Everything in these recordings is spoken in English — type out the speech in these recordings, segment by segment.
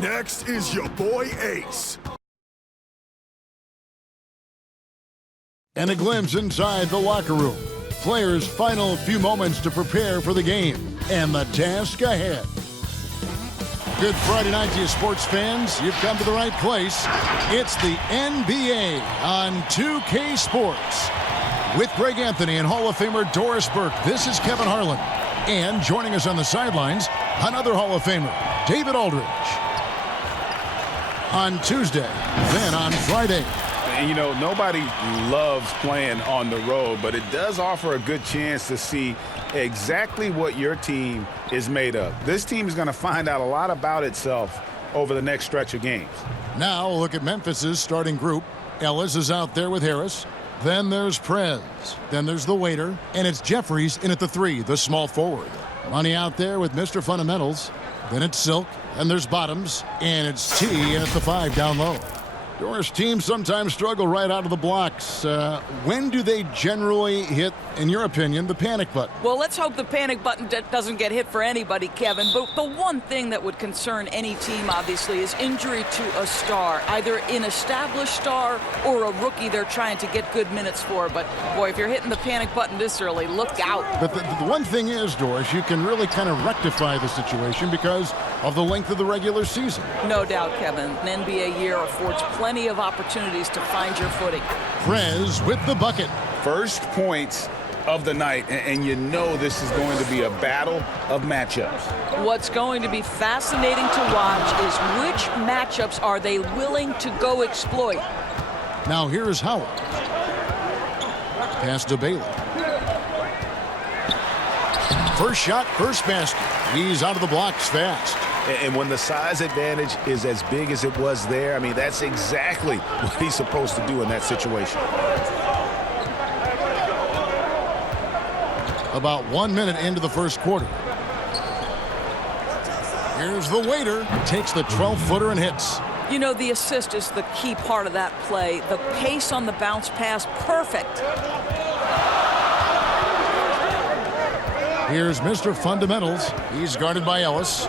Next is your boy Ace. And a glimpse inside the locker room. Players' final few moments to prepare for the game and the task ahead. Good Friday night to you sports fans. You've come to the right place. It's the NBA on 2K Sports. With Greg Anthony and Hall of Famer Doris Burke, this is Kevin Harlan. And joining us on the sidelines, another Hall of Famer, David Aldridge. On Tuesday, then on Friday. And, you know, nobody loves playing on the road, but it does offer a good chance to see exactly what your team is made of. This team is going to find out a lot about itself over the next stretch of games. Now look at Memphis's starting group. Ellis is out there with Harris. Then there's Prez. Then there's the waiter. And it's Jeffries in at the 3, the small forward. Money out there with Mr. Fundamentals. Then it's Silk. And there's Bottoms. And it's T in at the 5 down low. Doris, teams sometimes struggle right out of the blocks. When do they generally hit, in your opinion, the panic button? Well, let's hope the panic button doesn't get hit for anybody, Kevin. But the one thing that would concern any team, obviously, is injury to a star, either an established star or a rookie they're trying to get good minutes for. But, boy, if you're hitting the panic button this early, look out. But the one thing is, Doris, you can really kind of rectify the situation because of the length of the regular season. No doubt, Kevin. An NBA year affords plenty of opportunities to find your footing. Prez with the bucket. First points of the night, and you know this is going to be a battle of matchups. What's going to be fascinating to watch is which matchups are they willing to go exploit. Now here's Howard. Pass to Bailey. First shot, first basket. He's out of the blocks fast. And when the size advantage is as big as it was there, I mean, that's exactly what he's supposed to do in that situation. About 1 minute into the first quarter. Here's the waiter. Takes the 12-footer and hits. You know, the assist is the key part of that play. The pace on the bounce pass, perfect. Here's Mr. Fundamentals. He's guarded by Ellis.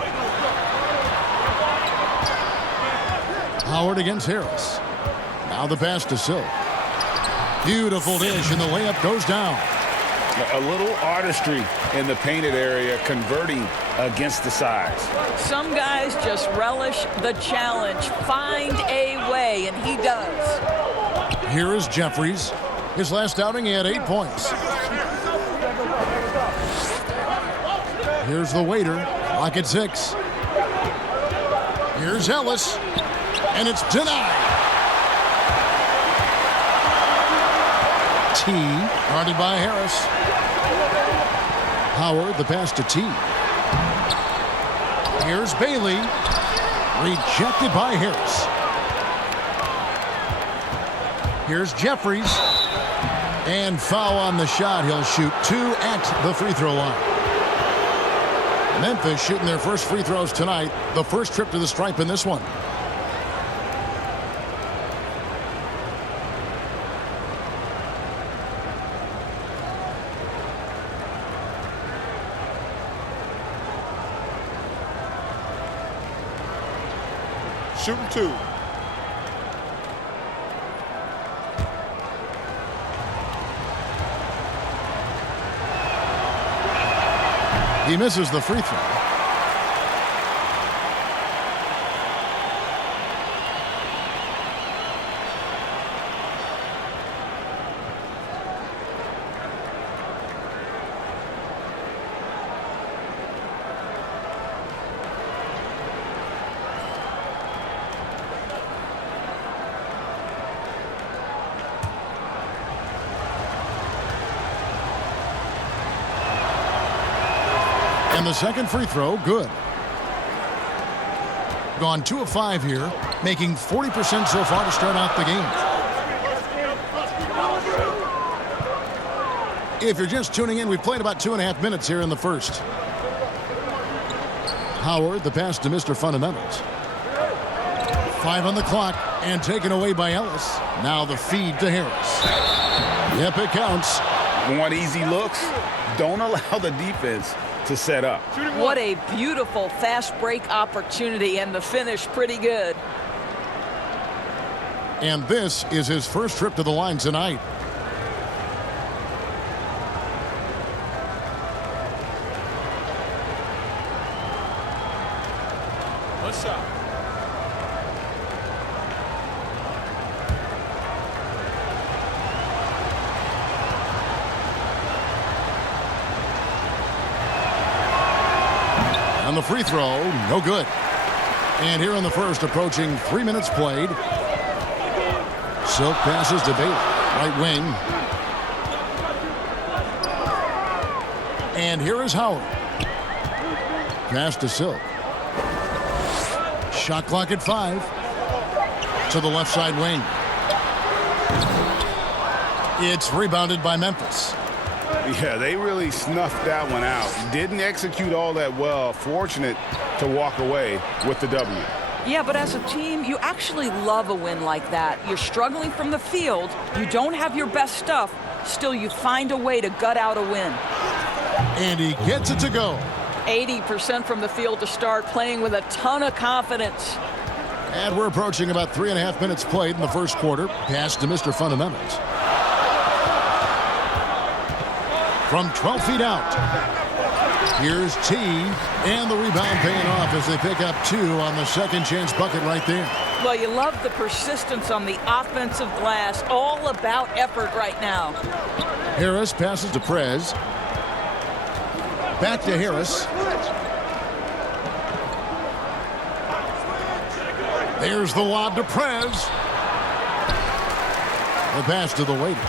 Howard against Harris. Now the pass to Silk. Beautiful dish, and the layup goes down. A little artistry in the painted area, converting against the size. Some guys just relish the challenge. Find a way, and he does. Here is Jeffries. His last outing, he had 8 points. Here's the waiter. Clock at 6. Here's Ellis. And it's denied. T, guarded by Harris. Howard, the pass to T. Here's Bailey. Rejected by Harris. Here's Jeffries. And foul on the shot. He'll shoot 2 at the free throw line. Memphis shooting their first free throws tonight. The first trip to the stripe in this one. Shooting 2. He misses the free throw. And the second free throw, good. Gone 2 of 5 here, making 40% so far to start out the game. If you're just tuning in, we've played about 2.5 minutes here in the first. Howard, the pass to Mr. Fundamentals. 5 on the clock, and taken away by Ellis. Now the feed to Harris. Yep, it counts. Want easy looks? Don't allow the defense to set up. What a beautiful fast break opportunity, and the finish pretty good. And this is his first trip to the line tonight. One shot. And the free throw, no good. And here in the first, approaching 3 minutes played. Silk passes to Bailey, right wing. And here is Howard. Pass to Silk. Shot clock at 5. To the left side wing. It's rebounded by Memphis. Yeah, they really snuffed that one out. Didn't execute all that well. Fortunate to walk away with the W. Yeah, but as a team, you actually love a win like that. You're struggling from the field. You don't have your best stuff. Still, you find a way to gut out a win. And he gets it to go. 80% from the field to start, playing with a ton of confidence. And we're approaching about 3.5 minutes played in the first quarter. Pass to Mr. Fundamentals. From 12 feet out. Here's T, and the rebound paying off as they pick up 2 on the second chance bucket right there. Well, you love the persistence on the offensive glass. All about effort right now. Harris passes to Prez. Back to Harris. There's the lob to Prez. The pass to the waiter.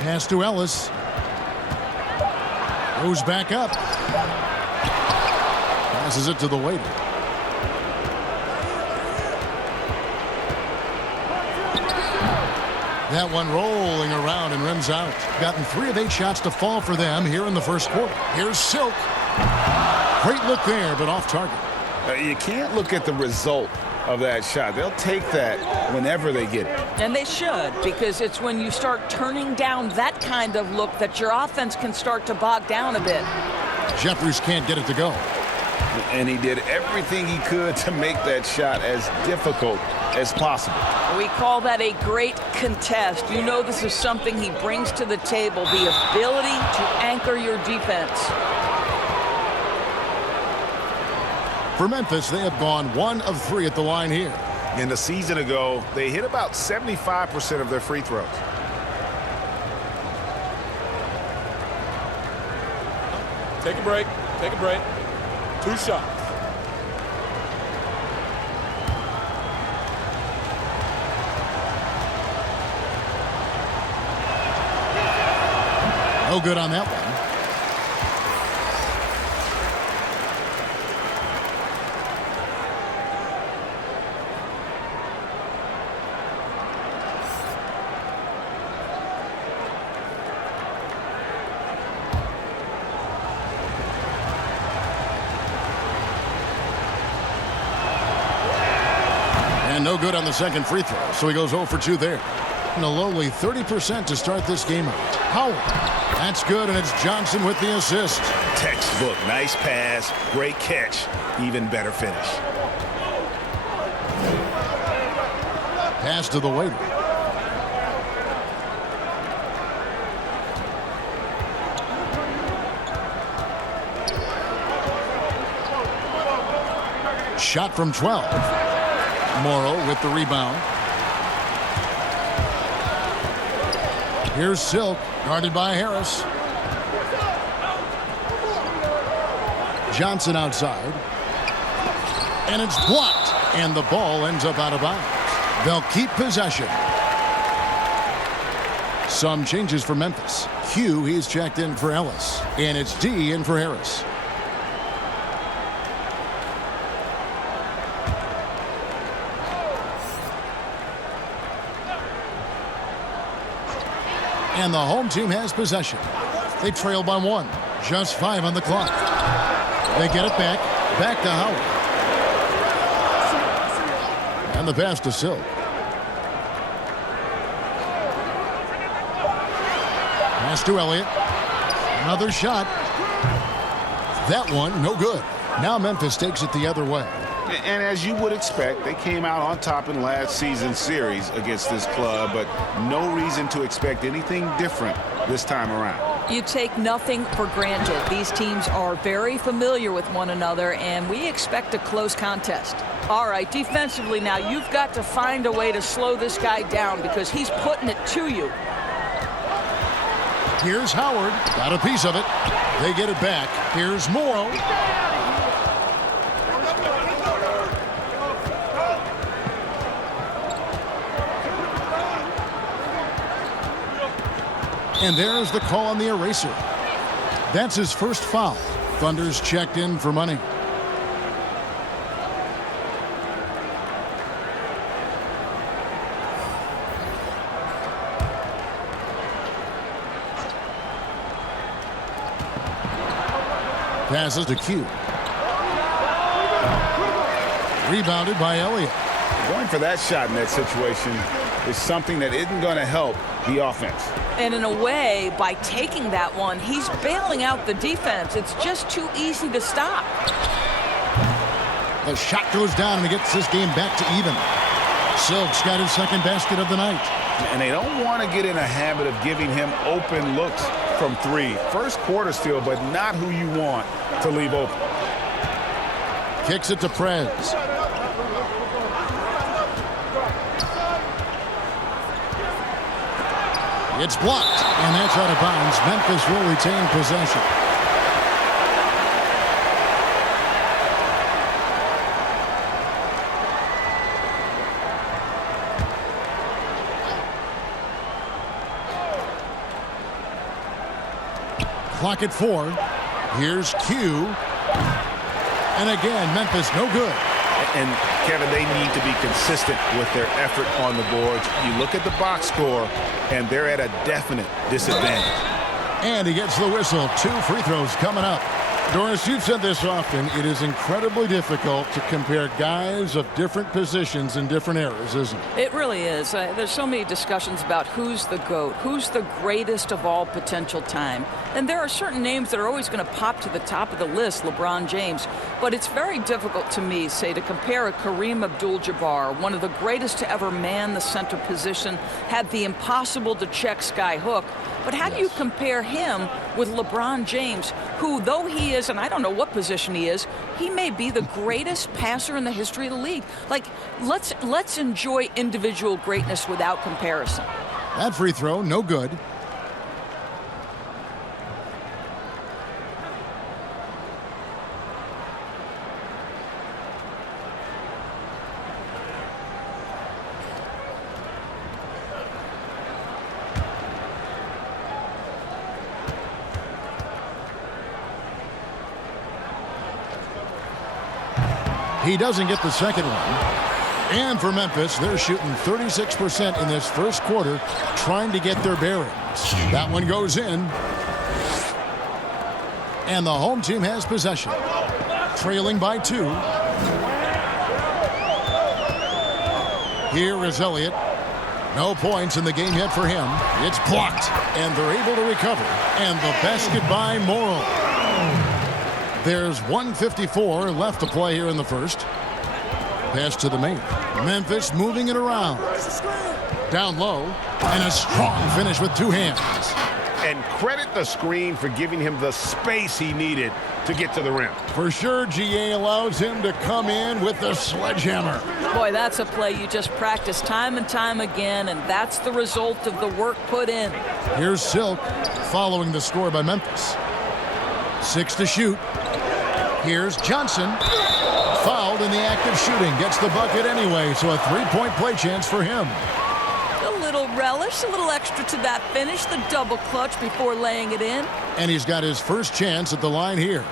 Pass to Ellis. Goes back up. Passes it to the waiter. That one rolling around and rims out. Gotten 3 of 8 shots to fall for them here in the first quarter. Here's Silk. Great look there, but off target. You can't look at the result of that shot. They'll take that whenever they get it. And they should, because it's when you start turning down that kind of look that your offense can start to bog down a bit. Jeffries can't get it to go. And he did everything he could to make that shot as difficult as possible. We call that a great contest. You know this is something he brings to the table, the ability to anchor your defense. For Memphis, they have gone 1 of 3 at the line here. And a season ago, they hit about 75% of their free throws. Take a break. Take a break. 2 shots. No good on that one. And no good on the second free throw, so he goes 0 for 2 there. And a lowly 30% to start this game out. Howard. That's good, and it's Johnson with the assist. Textbook. Nice pass. Great catch. Even better finish. Pass to the waiter. Shot from 12. Morrow with the rebound. Here's Silk, guarded by Harris. Johnson outside. And it's blocked. And the ball ends up out of bounds. They'll keep possession. Some changes for Memphis. Q, he's checked in for Ellis. And it's D in for Harris. And the home team has possession. They trail by 1. Just 5 on the clock. They get it back. Back to Howard. And the pass to Silk. Pass to Elliott. Another shot. That one, no good. Now Memphis takes it the other way. And as you would expect, they came out on top in last season's series against this club, but no reason to expect anything different this time around. You take nothing for granted. These teams are very familiar with one another, and we expect a close contest. All right, defensively now, you've got to find a way to slow this guy down because he's putting it to you. Here's Howard. Got a piece of it. They get it back. Here's Morrow. And there's the call on the eraser. That's his first foul. Thunder's checked in for money. Passes to Q. Rebounded by Elliott. Going for that shot in that situation is something that isn't going to help the offense. And in a way, by taking that one, he's bailing out the defense. It's just too easy to stop. The shot goes down and it gets this game back to even. Silk's got his second basket of the night. And they don't want to get in a habit of giving him open looks from three. First quarter still, but not who you want to leave open. Kicks it to Prez. It's blocked, and that's out of bounds. Memphis will retain possession. Clock at 4. Here's Q. And again, Memphis no good. And, Kevin, they need to be consistent with their effort on the boards. You look at the box score, and they're at a definite disadvantage. And he gets the whistle. 2 free throws coming up. Doris, you've said this often. It is incredibly difficult to compare guys of different positions in different eras, isn't it? It really is. There's so many discussions about who's the GOAT, who's the greatest of all potential time. And there are certain names that are always going to pop to the top of the list, LeBron James. But it's very difficult to me, say, to compare a Kareem Abdul-Jabbar, one of the greatest to ever man the center position, had the impossible to check sky hook. But how do you compare him with LeBron James, who, though he is, and I don't know what position he is, he may be the greatest passer in the history of the league. Like, let's enjoy individual greatness without comparison. That free throw, no good. He doesn't get the second one. And for Memphis, they're shooting 36% in this first quarter, trying to get their bearings. That one goes in. And the home team has possession. Trailing by 2. Here is Elliott. No points in the game yet for him. It's blocked. And they're able to recover. And the basket by Morrow. There's 1:54 left to play here in the first. Pass to the main. Memphis moving it around. Down low. And a strong finish with 2 hands. And credit the screen for giving him the space he needed to get to the rim. For sure, GA allows him to come in with the sledgehammer. Boy, that's a play you just practice time and time again, and that's the result of the work put in. Here's Silk following the score by Memphis. 6 to shoot. Here's Johnson. Fouled in the act of shooting. Gets the bucket anyway, so a 3-point play chance for him. A little relish, a little extra to that finish, the double clutch before laying it in. And he's got his first chance at the line here.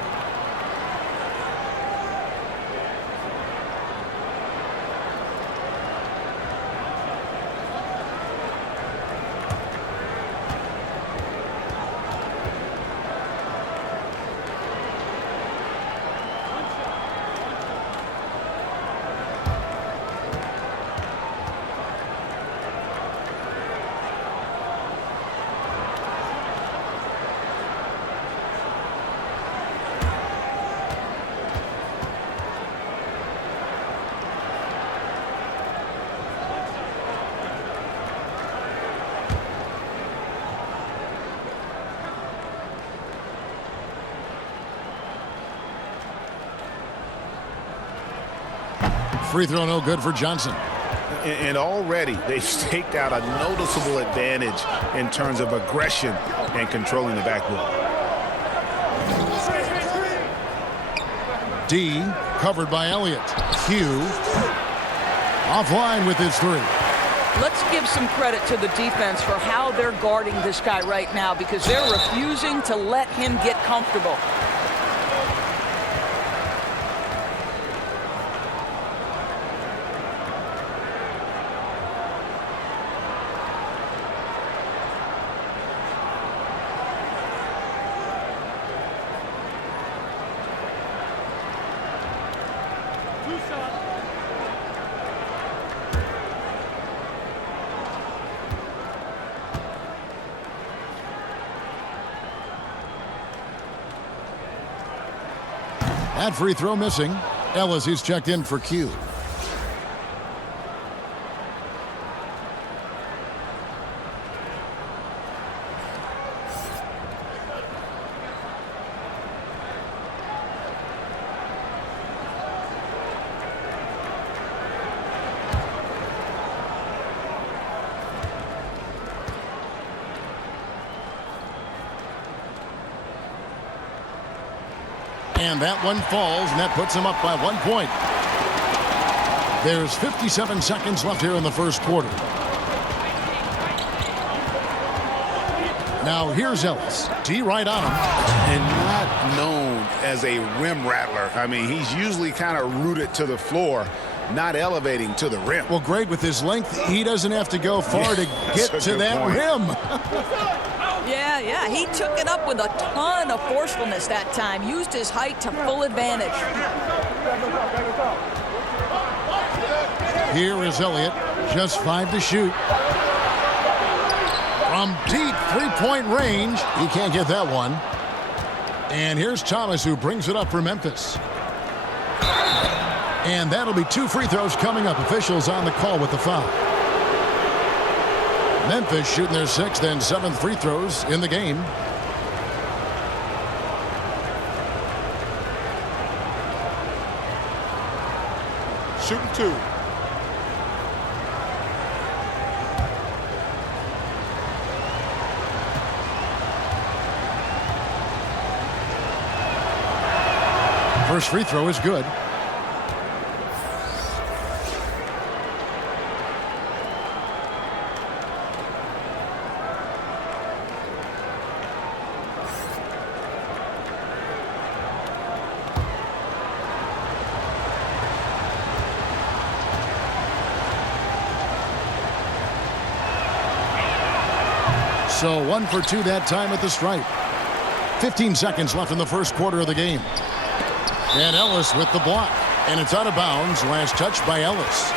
Free throw no good for Johnson. And already they've staked out a noticeable advantage in terms of aggression and controlling the backboard. D covered by Elliott. Q offline with his three. Let's give some credit to the defense for how they're guarding this guy right now, because they're refusing to let him get comfortable. That free throw missing. Ellis is checked in for Q. And that one falls, and that puts him up by 1 point. There's 57 seconds left here in the first quarter. Now here's Ellis. D right on him. And not known as a rim rattler. I mean, he's usually kind of rooted to the floor, not elevating to the rim. Well, great with his length. He doesn't have to go far to get to that rim. Yeah, he took it up with a ton of forcefulness that time. Used his height to full advantage. Here is Elliott, just 5 to shoot. From deep three-point range, he can't get that one. And here's Thomas, who brings it up for Memphis. And that'll be 2 free throws coming up. Officials on the call with the foul. Memphis shooting their 6th and 7th free throws in the game. Shooting 2. First free throw is good. So 1 for 2 that time at the stripe. 15 seconds left in the first quarter of the game. And Ellis with the block. And it's out of bounds. Last touch by Ellis.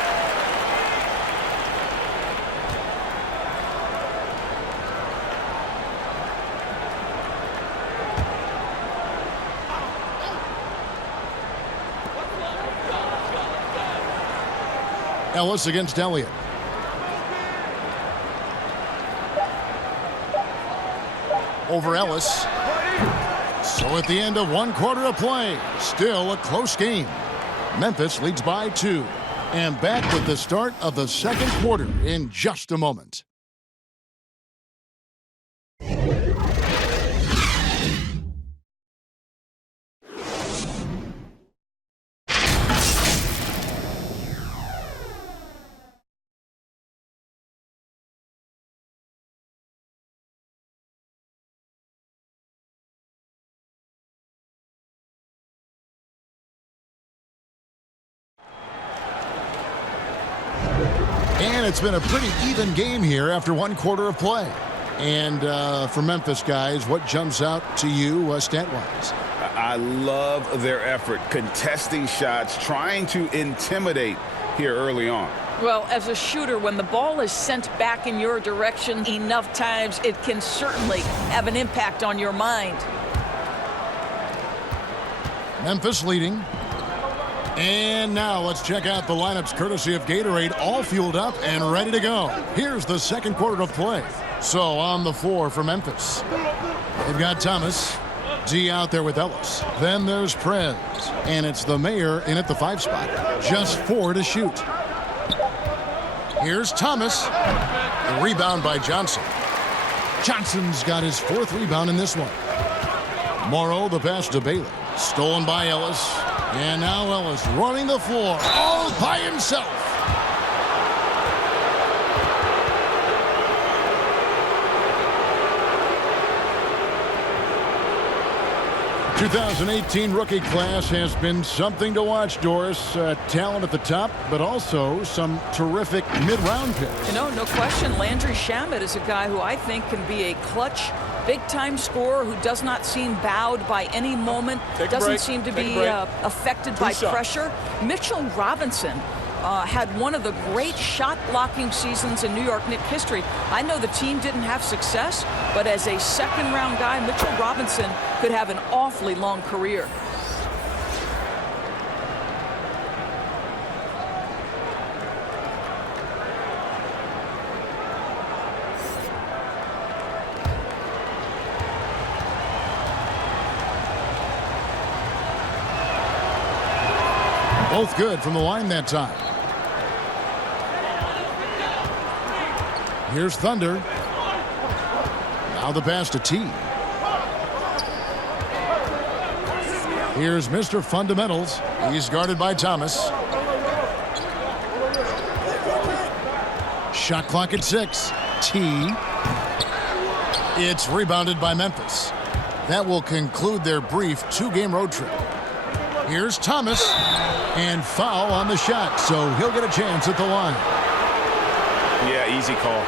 Ellis against Elliott. Over Ellis. So at the end of 1 quarter of play, still a close game. Memphis leads by 2. And back with the start of the second quarter in just a moment. And it's been a pretty even game here after 1 quarter of play. And for Memphis guys, what jumps out to you stat-wise? I love their effort, contesting shots, trying to intimidate here early on. Well, as a shooter, when the ball is sent back in your direction enough times, it can certainly have an impact on your mind. Memphis leading. And now let's check out the lineups courtesy of Gatorade, all fueled up and ready to go. Here's the second quarter of play. So on the floor for Memphis, they've got Thomas, D out there with Ellis. Then there's Prez. And it's the Mayor in at the 5 spot. Just 4 to shoot. Here's Thomas. The rebound by Johnson. Johnson's got his 4th rebound in this one. Morrow the pass to Bailey. Stolen by Ellis. And now Ellis running the floor all by himself. 2018 rookie class has been something to watch, Doris. Talent at the top, but also some terrific mid-round picks. No question. Landry Shamet is a guy who I think can be a clutch, big-time scorer who does not seem bowed by any moment, doesn't seem to be affected by pressure. Mitchell Robinson had one of the great shot-blocking seasons in New York Knicks history. I know the team didn't have success, but as a second-round guy, Mitchell Robinson could have an awfully long career. Both good from the line that time. Here's Thunder. Now the pass to T. Here's Mr. Fundamentals. He's guarded by Thomas. Shot clock at 6. T. It's rebounded by Memphis. That will conclude their brief 2-game road trip. Here's Thomas. And foul on the shot, so he'll get a chance at the line. Yeah, easy call.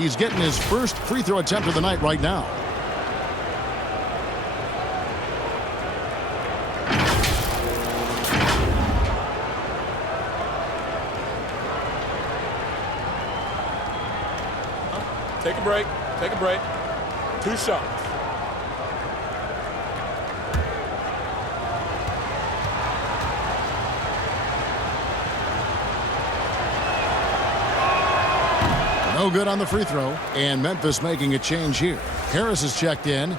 He's getting his first free throw attempt of the night right now. Take a break. Take a break. 2 shots. No good on the free throw, and Memphis making a change here. Harris is checked in.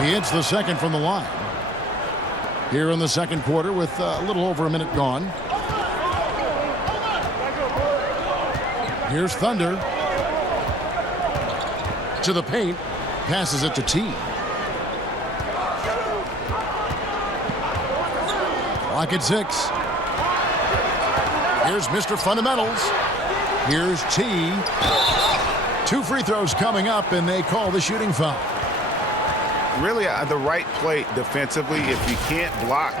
He hits the second from the line. Here in the second quarter with a little over a minute gone. Here's Thunder. To the paint. Passes it to T. Clock at 6. Here's Mr. Fundamentals. Here's T. 2 free throws coming up, and they call the shooting foul. Really the right play defensively. If you can't block,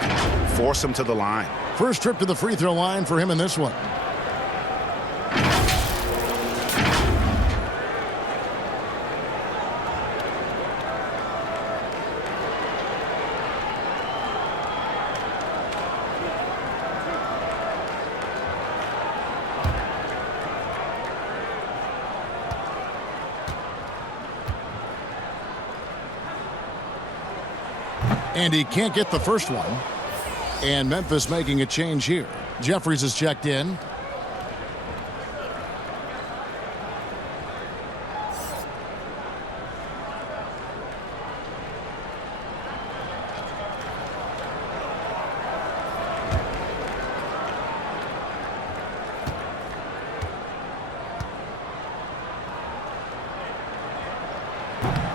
force him to the line. First trip to the free throw line for him in this one. And he can't get the first one. And Memphis making a change here. Jeffries is checked in.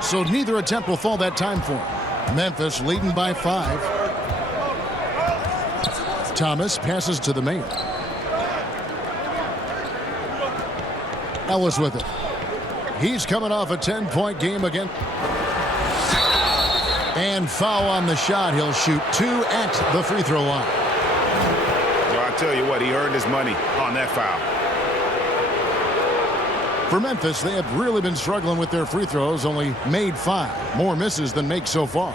So neither attempt will fall that time for him. Memphis leading by 5. Thomas passes to the Mayor. Ellis with it. He's coming off a 10-point game again. And foul on the shot. He'll shoot 2 at the free throw line. So I tell you what, he earned his money on that foul. For Memphis, they have really been struggling with their free throws, only made 5. More misses than makes so far.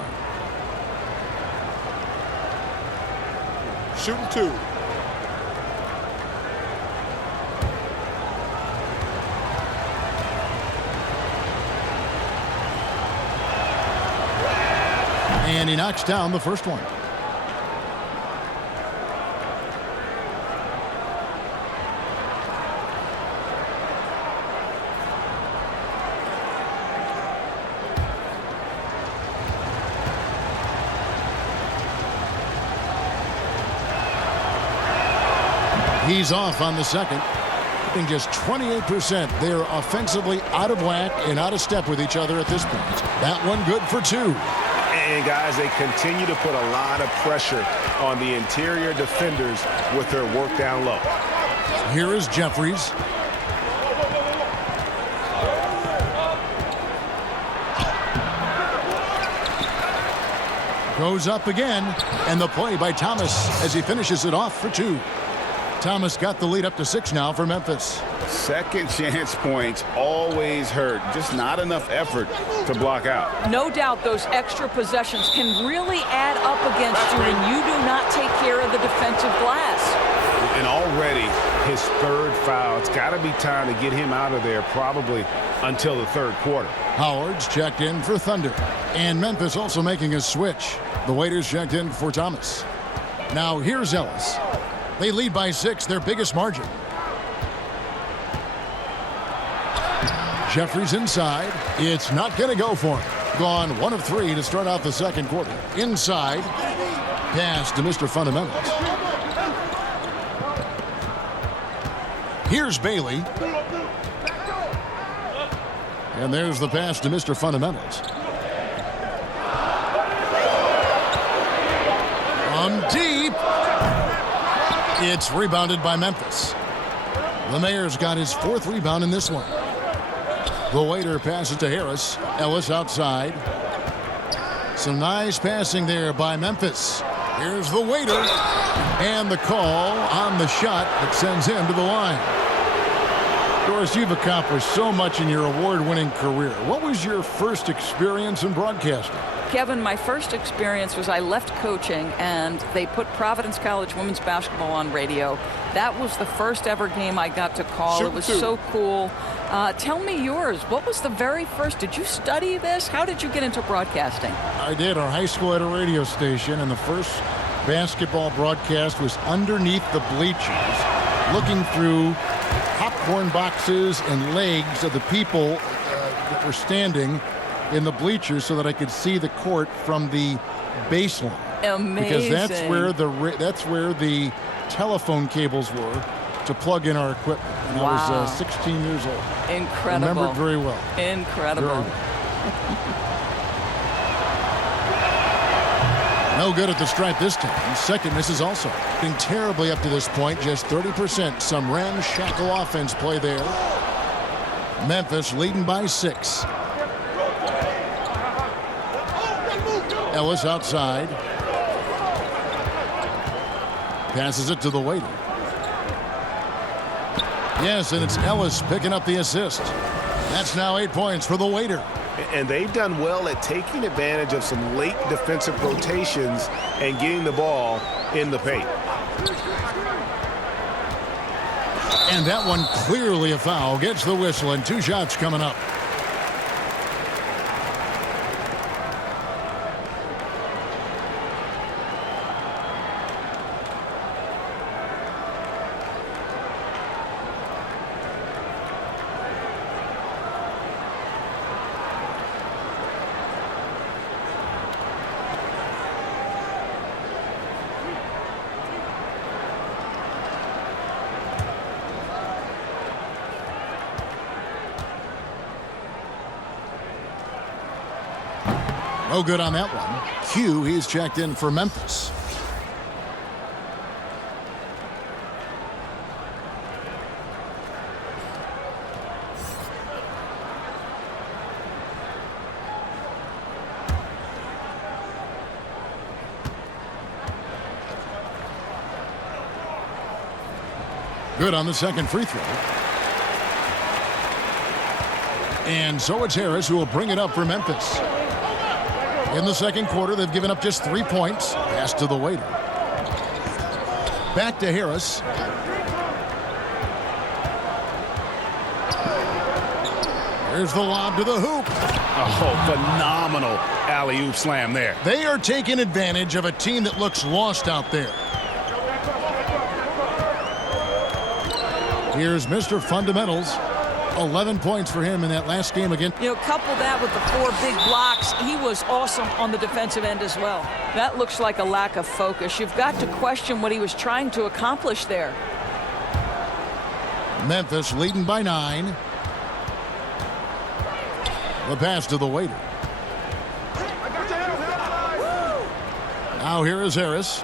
Shooting 2. And he knocks down the first one. He's off on the second. Just 28%. They're offensively out of whack and out of step with each other at this point. That one good for 2. And, guys, they continue to put a lot of pressure on the interior defenders with their work down low. Here is Jeffries. Goes up again, and the play by Thomas as he finishes it off for 2. Thomas got the lead up to 6 now for Memphis. Second chance points always hurt. Just not enough effort to block out. No doubt those extra possessions can really add up against you when you do not take care of the defensive glass. And already his 3rd foul. It's got to be time to get him out of there probably until the 3rd quarter. Howard's checked in for Thunder. And Memphis also making a switch. The waiters checked in for Thomas. Now here's Ellis. They lead by 6, their biggest margin. Jeffries inside. It's not going to go for him. Gone 1 of 3 to start out the second quarter. Inside. Pass to Mr. Fundamentals. Here's Bailey. And there's the pass to Mr. Fundamentals. From deep. It's rebounded by Memphis. The Mayor's got his 4th rebound in this one. The waiter passes to Harris. Ellis outside. Some nice passing there by Memphis. Here's the waiter. And the call on the shot that sends him to the line. Doris, you've accomplished so much in your award-winning career. What was your first experience in broadcasting? Kevin, my first experience was I left coaching and they put Providence College women's basketball on radio. That was the first ever game I got to call. It was so cool. Tell me yours. What was the very first? Did you study this? How did you get into broadcasting? I did. Our high school had a radio station, and the first basketball broadcast was underneath the bleachers, looking through popcorn boxes and legs of the people that were standing in the bleachers so that I could see the court from the baseline. Amazing. Because that's where the telephone cables were to plug in our equipment. And I was 16 years old. Incredible. Remember it very well. Incredible. No good at the stripe this time. Second misses also. Been terribly up to this point, just 30%. Some ramshackle offense play there. Memphis leading by 6. Ellis outside. Passes it to the waiter. Yes, and it's Ellis picking up the assist. That's now 8 points for the waiter. And they've done well at taking advantage of some late defensive rotations and getting the ball in the paint. And that one clearly a foul. Gets the whistle, and 2 shots coming up. No good on that one. Q, he's checked in for Memphis. Good on the second free throw. And so it's Harris who will bring it up for Memphis. In the second quarter, they've given up just 3 points. Pass to the waiter. Back to Harris. There's the lob to the hoop. Oh, phenomenal alley-oop slam there. They are taking advantage of a team that looks lost out there. Here's Mr. Fundamentals. 11 points for him in that last game again. You know, couple that with the 4 big blocks, he was awesome on the defensive end as well. That looks like a lack of focus. You've got to question what he was trying to accomplish there. Memphis leading by 9. The pass to the waiter. Now here is Harris.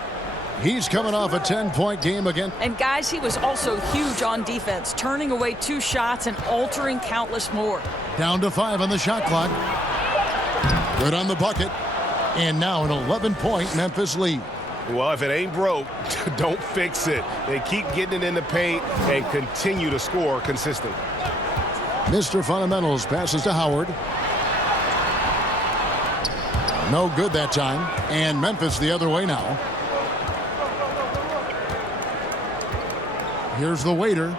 He's coming off a 10-point game again. And guys, he was also huge on defense, turning away 2 shots and altering countless more. Down to 5 on the shot clock. Good on the bucket. And now an 11-point Memphis lead. Well, if it ain't broke, don't fix it. They keep getting it in the paint and continue to score consistently. Mr. Fundamentals passes to Howard. No good that time. And Memphis the other way now. Here's the waiter.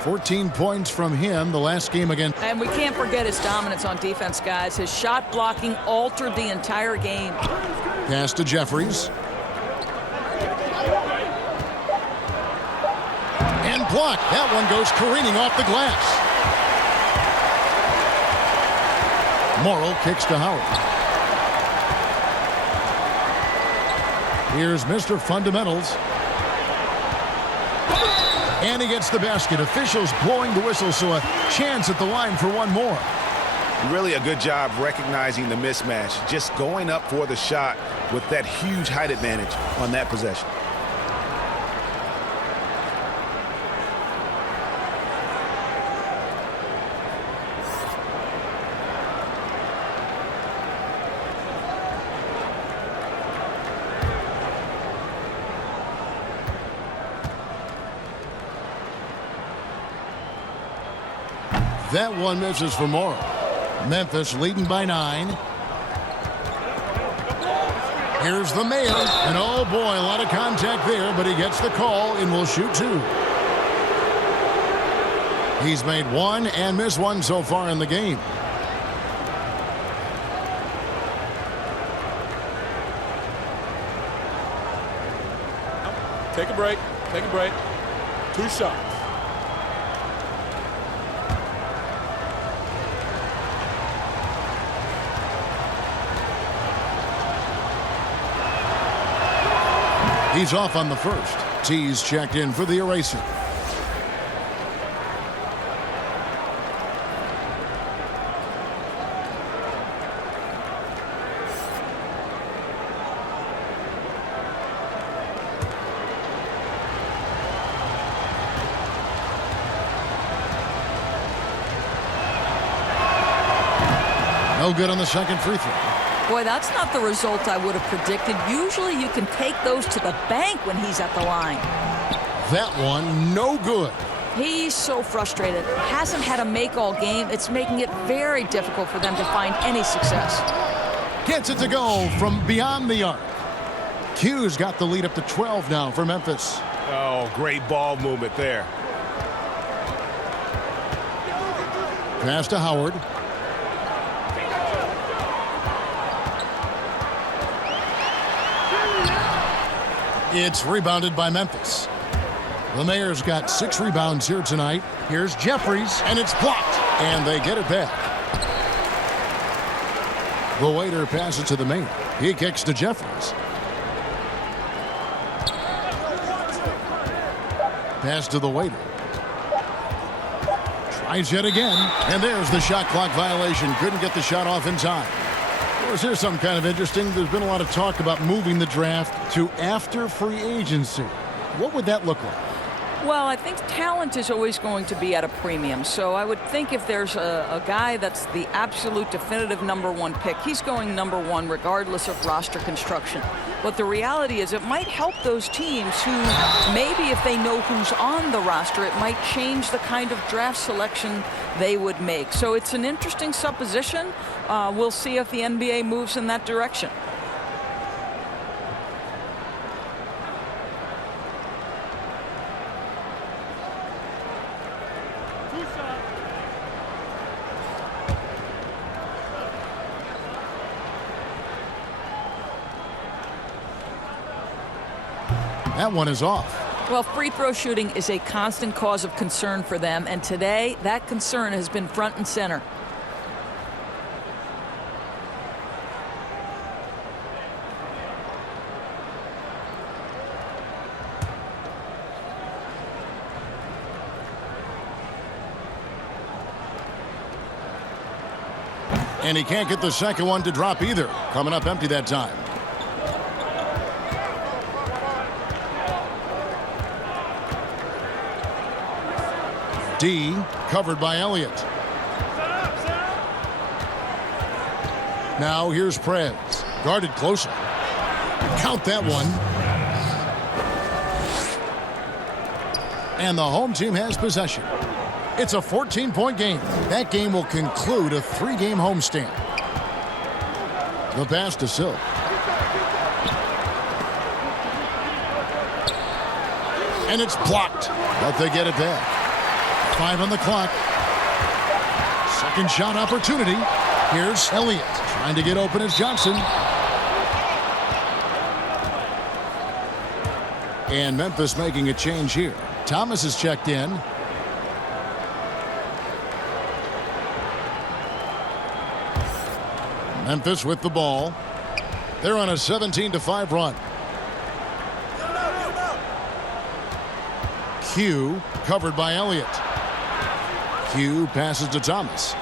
14 points from him the last game again. And we can't forget his dominance on defense, guys. His shot blocking altered the entire game. Pass to Jeffries. And blocked. That one goes careening off the glass. Morrill kicks to Howard. Here's Mr. Fundamentals. And he gets the basket. Officials blowing the whistle, so a chance at the line for one more. Really a good job recognizing the mismatch. Just going up for the shot with that huge height advantage on that possession. That one misses for Morrill. Memphis leading by 9. Here's the Mayor. And oh boy, a lot of contact there, but he gets the call and will shoot 2. He's made 1 and missed 1 so far in the game. Take a break. Take a break. 2 shots. He's off on the first. T's checked in for the eraser. No good on the second free throw. Boy, that's not the result I would have predicted. Usually you can take those to the bank when he's at the line. That one, no good. He's so frustrated. Hasn't had a make all game. It's making it very difficult for them to find any success. Gets it to go from beyond the arc. Q's got the lead up to 12 now for Memphis. Oh, great ball movement there. Pass to Howard. It's rebounded by Memphis. The Mayor's got 6 rebounds here tonight. Here's Jeffries, and it's blocked. And they get it back. The waiter passes to the Mayor. He kicks to Jeffries. Pass to the waiter. Tries yet again. And there's the shot clock violation. Couldn't get the shot off in time. Here's something kind of interesting. There's been a lot of talk about moving the draft to after free agency. What would that look like? Well, I think talent is always going to be at a premium. So I would think if there's a guy that's the absolute definitive #1 pick, he's going #1 regardless of roster construction. But the reality is it might help those teams who maybe if they know who's on the roster, it might change the kind of draft selection they would make. So it's an interesting supposition. We'll see if the NBA moves in that direction. That one is off. Well, free throw shooting is a constant cause of concern for them, and today that concern has been front and center. And he can't get the second one to drop either. Coming up empty that time. D covered by Elliott. Now here's Prez. Guarded closer. Count that one. And the home team has possession. It's a 14-point game. That game will conclude a 3-game homestand. The pass to Silk. And it's blocked, but they get it back. 5 on the clock. Second shot opportunity. Here's Elliott trying to get open as Johnson. And Memphis making a change here. Thomas is checked in. Memphis with the ball. They're on a 17-5 run. Q covered by Elliott. Q passes to Thomas.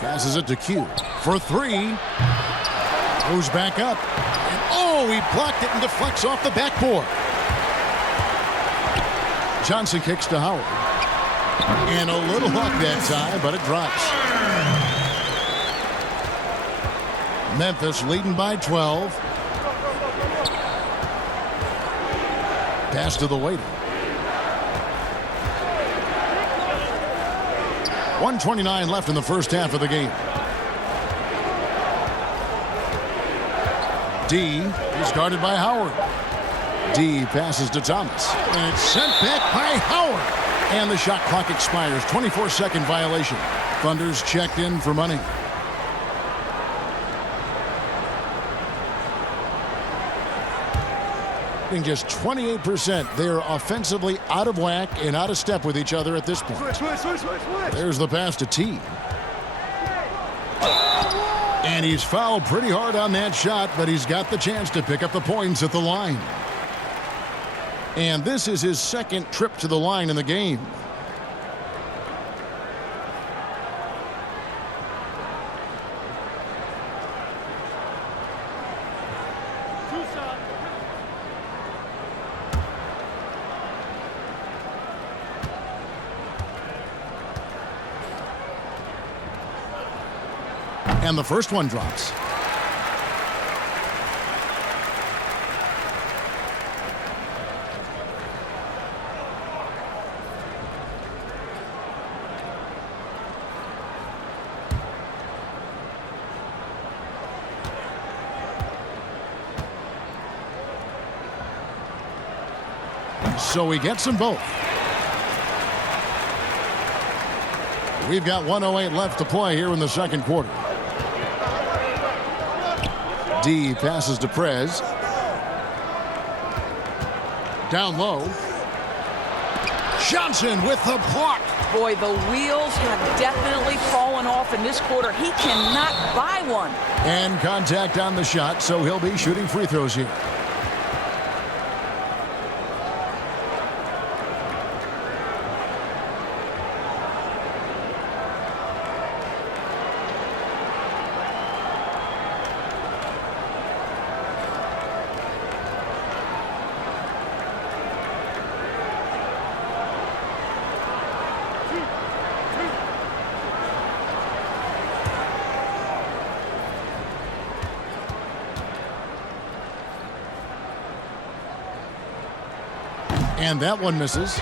Passes it to Q for 3. Goes back up. And oh, he blocked it and deflects off the backboard. Johnson kicks to Howard. And a little luck that time, but it drops. Memphis leading by 12. Pass to the waiter. 1:29 left in the first half of the game. D is guarded by Howard. D passes to Thomas. And it's sent back by Howard. And the shot clock expires. 24-second violation. Thunder's checked in for money. Just 28%. They're offensively out of whack and out of step with each other at this point. There's the pass to T. And he's fouled pretty hard on that shot, but he's got the chance to pick up the points at the line. And this is his second trip to the line in the game. And the first one drops. So he gets them both. We've got 1:08 left to play here in the second quarter. D passes to Prez. Down low. Johnson with the block. Boy, the wheels have definitely fallen off in this quarter. He cannot buy one. And contact on the shot, so he'll be shooting free throws here. And that one misses.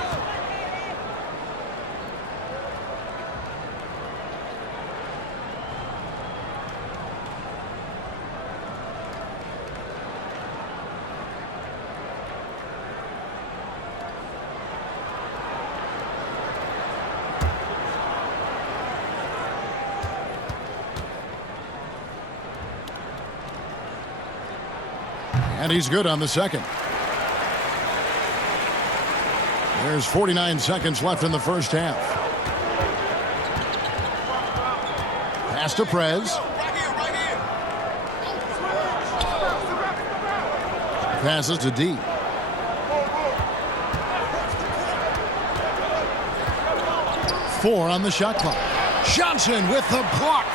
And he's good on the second. There's 49 seconds left in the first half. Pass to Prez. Passes to D. Four on the shot clock. Johnson with the block.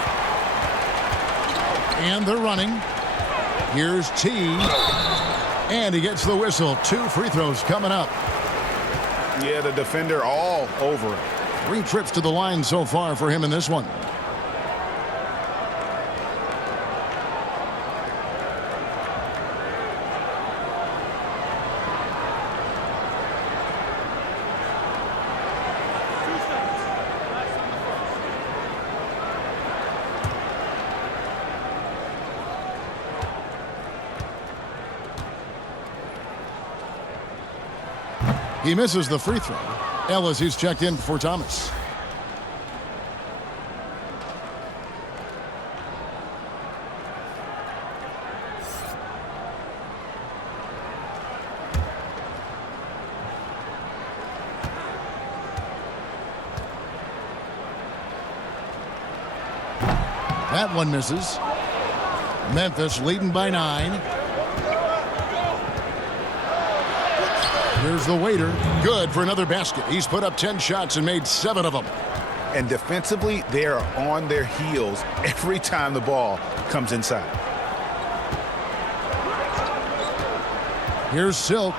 And they're running. Here's T. And he gets the whistle. 2 free throws coming up. Yeah, the defender all over it. 3 trips to the line so far for him in this one. He misses the free throw. Ellis, he's checked in for Thomas. That one misses. Memphis leading by 9. Here's the waiter. Good for another basket. He's put up 10 shots and made 7 of them. And defensively, they are on their heels every time the ball comes inside. Here's Silk.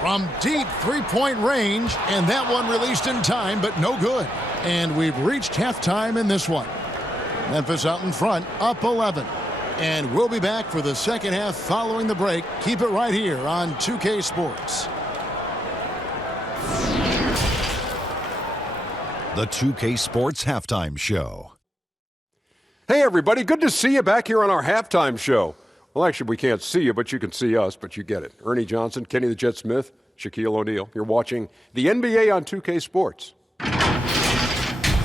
From deep three-point range, and that one released in time, but no good. And we've reached halftime in this one. Memphis out in front, up 11. And we'll be back for the second half following the break. Keep it right here on 2K Sports. The 2K Sports Halftime Show. Hey, everybody. Good to see you back here on our halftime show. Well, actually, we can't see you, but you can see us, but you get it. Ernie Johnson, Kenny the Jet Smith, Shaquille O'Neal. You're watching the NBA on 2K Sports.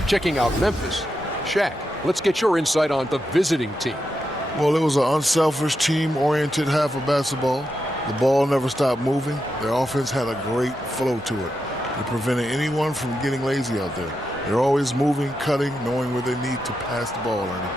Checking out Memphis. Shaq, let's get your insight on the visiting team. Well, it was an unselfish, team-oriented half of basketball. The ball never stopped moving. Their offense had a great flow to it. It prevented anyone from getting lazy out there. They're always moving, cutting, knowing where they need to pass the ball, Ernie.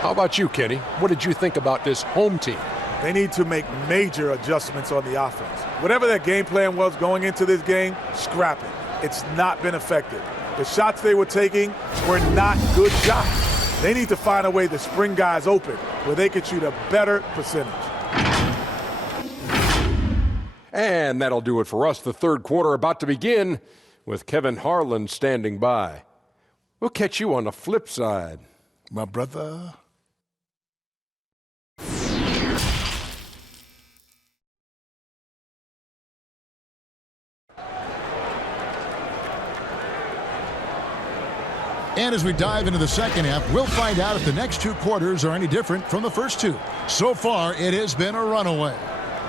How about you, Kenny? What did you think about this home team? They need to make major adjustments on the offense. Whatever their game plan was going into this game, scrap it. It's not been effective. The shots they were taking were not good shots. They need to find a way to spring guys open where they can shoot a better percentage. And that'll do it for us. The third quarter about to begin with Kevin Harlan standing by. We'll catch you on the flip side. My brother. And as we dive into the second half, we'll find out if the next 2 quarters are any different from the first 2. So far, it has been a runaway.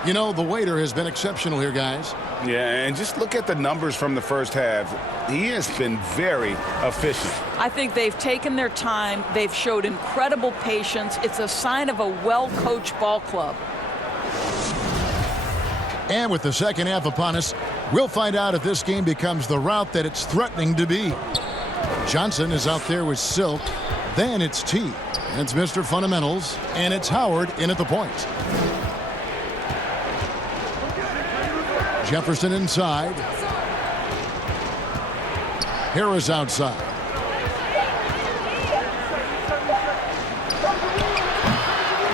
You know, the waiter has been exceptional here, guys. Yeah, and just look at the numbers from the first half. He has been very efficient. I think they've taken their time. They've showed incredible patience. It's a sign of a well-coached ball club. And with the second half upon us, we'll find out if this game becomes the route that it's threatening to be. Johnson is out there with Silk. Then it's T. It's Mr. Fundamentals. And it's Howard in at the point. Jefferson inside. Harris outside.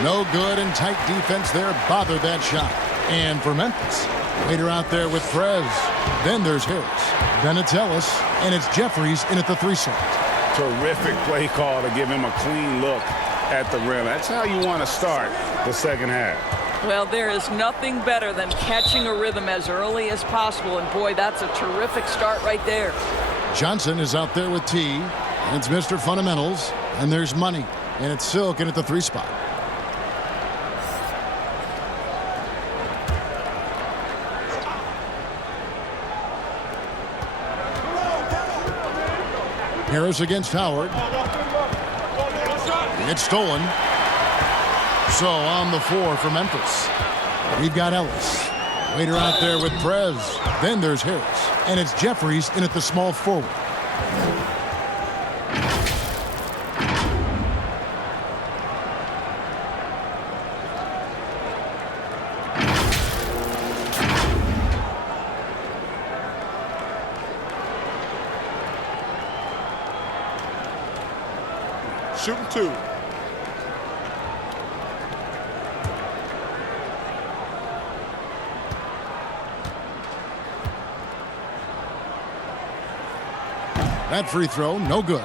No good, and tight defense there bothered that shot. And for Memphis, later out there with Prez. Then there's Harris. Then it's Ellis, and it's Jeffries in at the 3 slot. Terrific play call to give him a clean look at the rim. That's how you want to start the second half. Well, there is nothing better than catching a rhythm as early as possible, and boy, that's a terrific start right there. Johnson is out there with T, and it's Mr. Fundamentals, and there's Money, and it's Silk in at the 3 spot. Harris against Howard. It's stolen. So on the floor for Memphis, we've got Ellis. Waiter out there with Prez. Then there's Harris. And it's Jeffries in at the small forward. Shooting 2. That free throw, no good.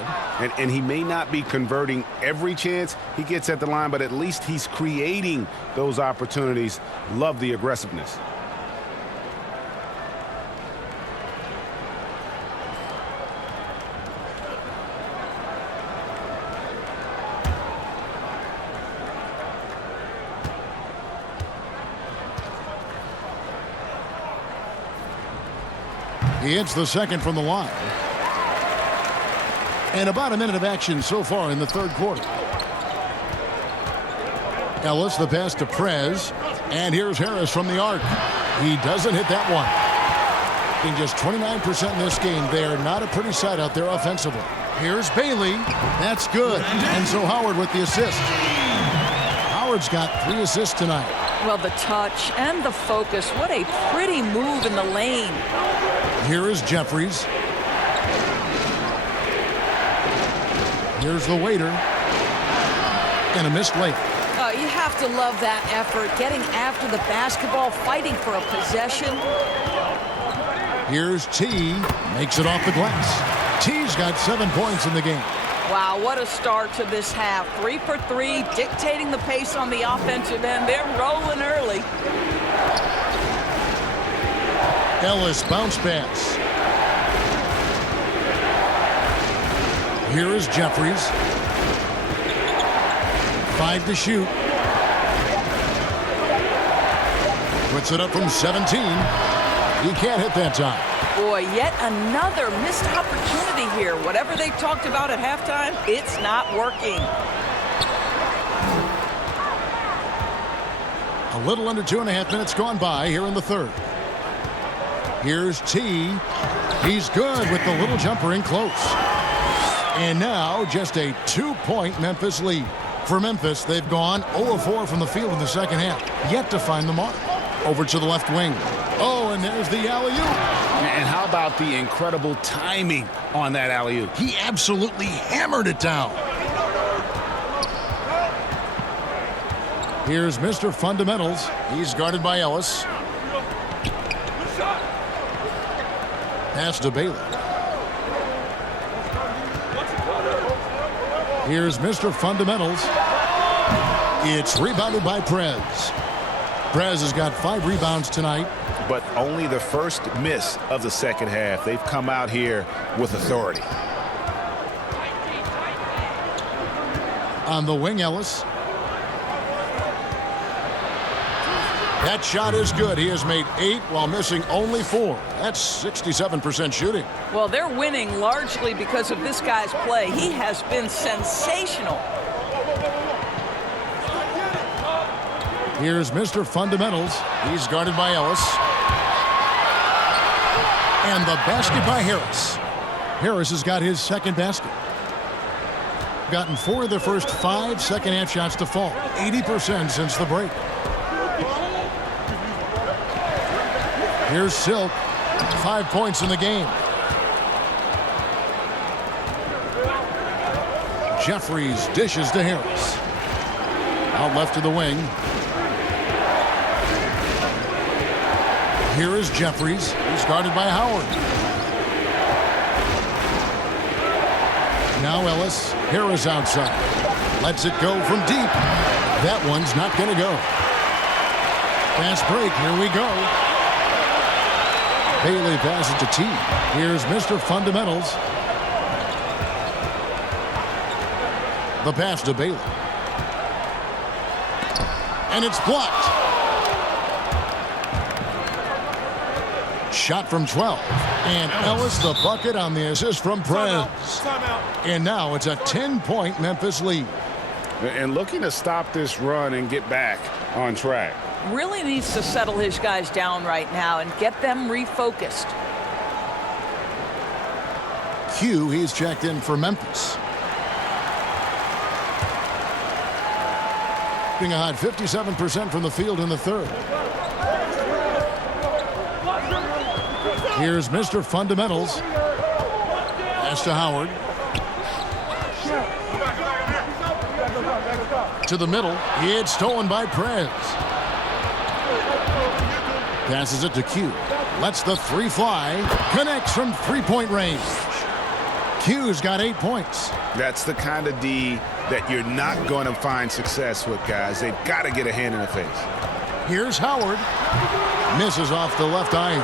And he may not be converting every chance he gets at the line, but at least he's creating those opportunities. Love the aggressiveness. He hits the second from the line. And about a minute of action so far in the third quarter. Ellis, the pass to Prez. And here's Harris from the arc. He doesn't hit that one. In just 29% in this game, they are not a pretty sight out there offensively. Here's Bailey. That's good. And so Howard with the assist. Howard's got 3 assists tonight. Well, the touch and the focus. What a pretty move in the lane. Here is Jeffries. Here's the waiter. And a missed layup. You have to love that effort, getting after the basketball, fighting for a possession. Here's T. Makes it off the glass. T's got 7 points in the game. Wow, what a start to this half. 3 for 3, dictating the pace on the offensive end. They're rolling early. Ellis bounce pass. Here is Jeffries. 5 to shoot. Puts it up from 17. He can't hit that time. Boy, yet another missed opportunity here. Whatever they talked about at halftime, it's not working. A little under 2.5 minutes gone by here in the third. Here's T. He's good with the little jumper in close. And now just a 2-point Memphis lead. For Memphis, they've gone 0-4 from the field in the second half. Yet to find the mark. Over to the left wing. Oh, and there's the alley-oop. And how about the incredible timing on that alley-oop? He absolutely hammered it down. Here's Mr. Fundamentals. He's guarded by Ellis. Pass to Bailey. Here's Mr. Fundamentals. It's rebounded by Prez. Prez has got 5 rebounds tonight. But only the first miss of the second half. They've come out here with authority. On the wing, Ellis. That shot is good. He has made 8 while missing only 4. That's 67% shooting. Well, they're winning largely because of this guy's play. He has been sensational. Here's Mr. Fundamentals. He's guarded by Ellis. And the basket by Harris. Harris has got his second basket. Gotten 4 of the first 5 second-half shots to fall. 80% since the break. Here's Silk. 5 points in the game. Jeffries dishes to Harris. Out left to the wing. Here is Jeffries. He's guarded by Howard. Now Ellis. Harris outside. Lets it go from deep. That one's not going to go. Fast break. Here we go. Bailey passes to T. Here's Mr. Fundamentals. The pass to Bailey. And it's blocked. Shot from 12. And Ellis the bucket on the assist from Prez. Timeout. And now it's a 10-point Memphis lead. and looking to stop this run and get back on track. Really needs to settle his guys down right now and get them refocused. Q, he's checked in for Memphis. Shooting a hot 57% from the field in the third. Here's Mr. Fundamentals. Pass to Howard. To the middle. It's stolen by Prez. Passes it to Q. Lets the three fly. Connects from three-point range. Q's got 8 points. That's the kind of D that you're not going to find success with, guys. They've got to get a hand in the face. Here's Howard. Misses off the left iron.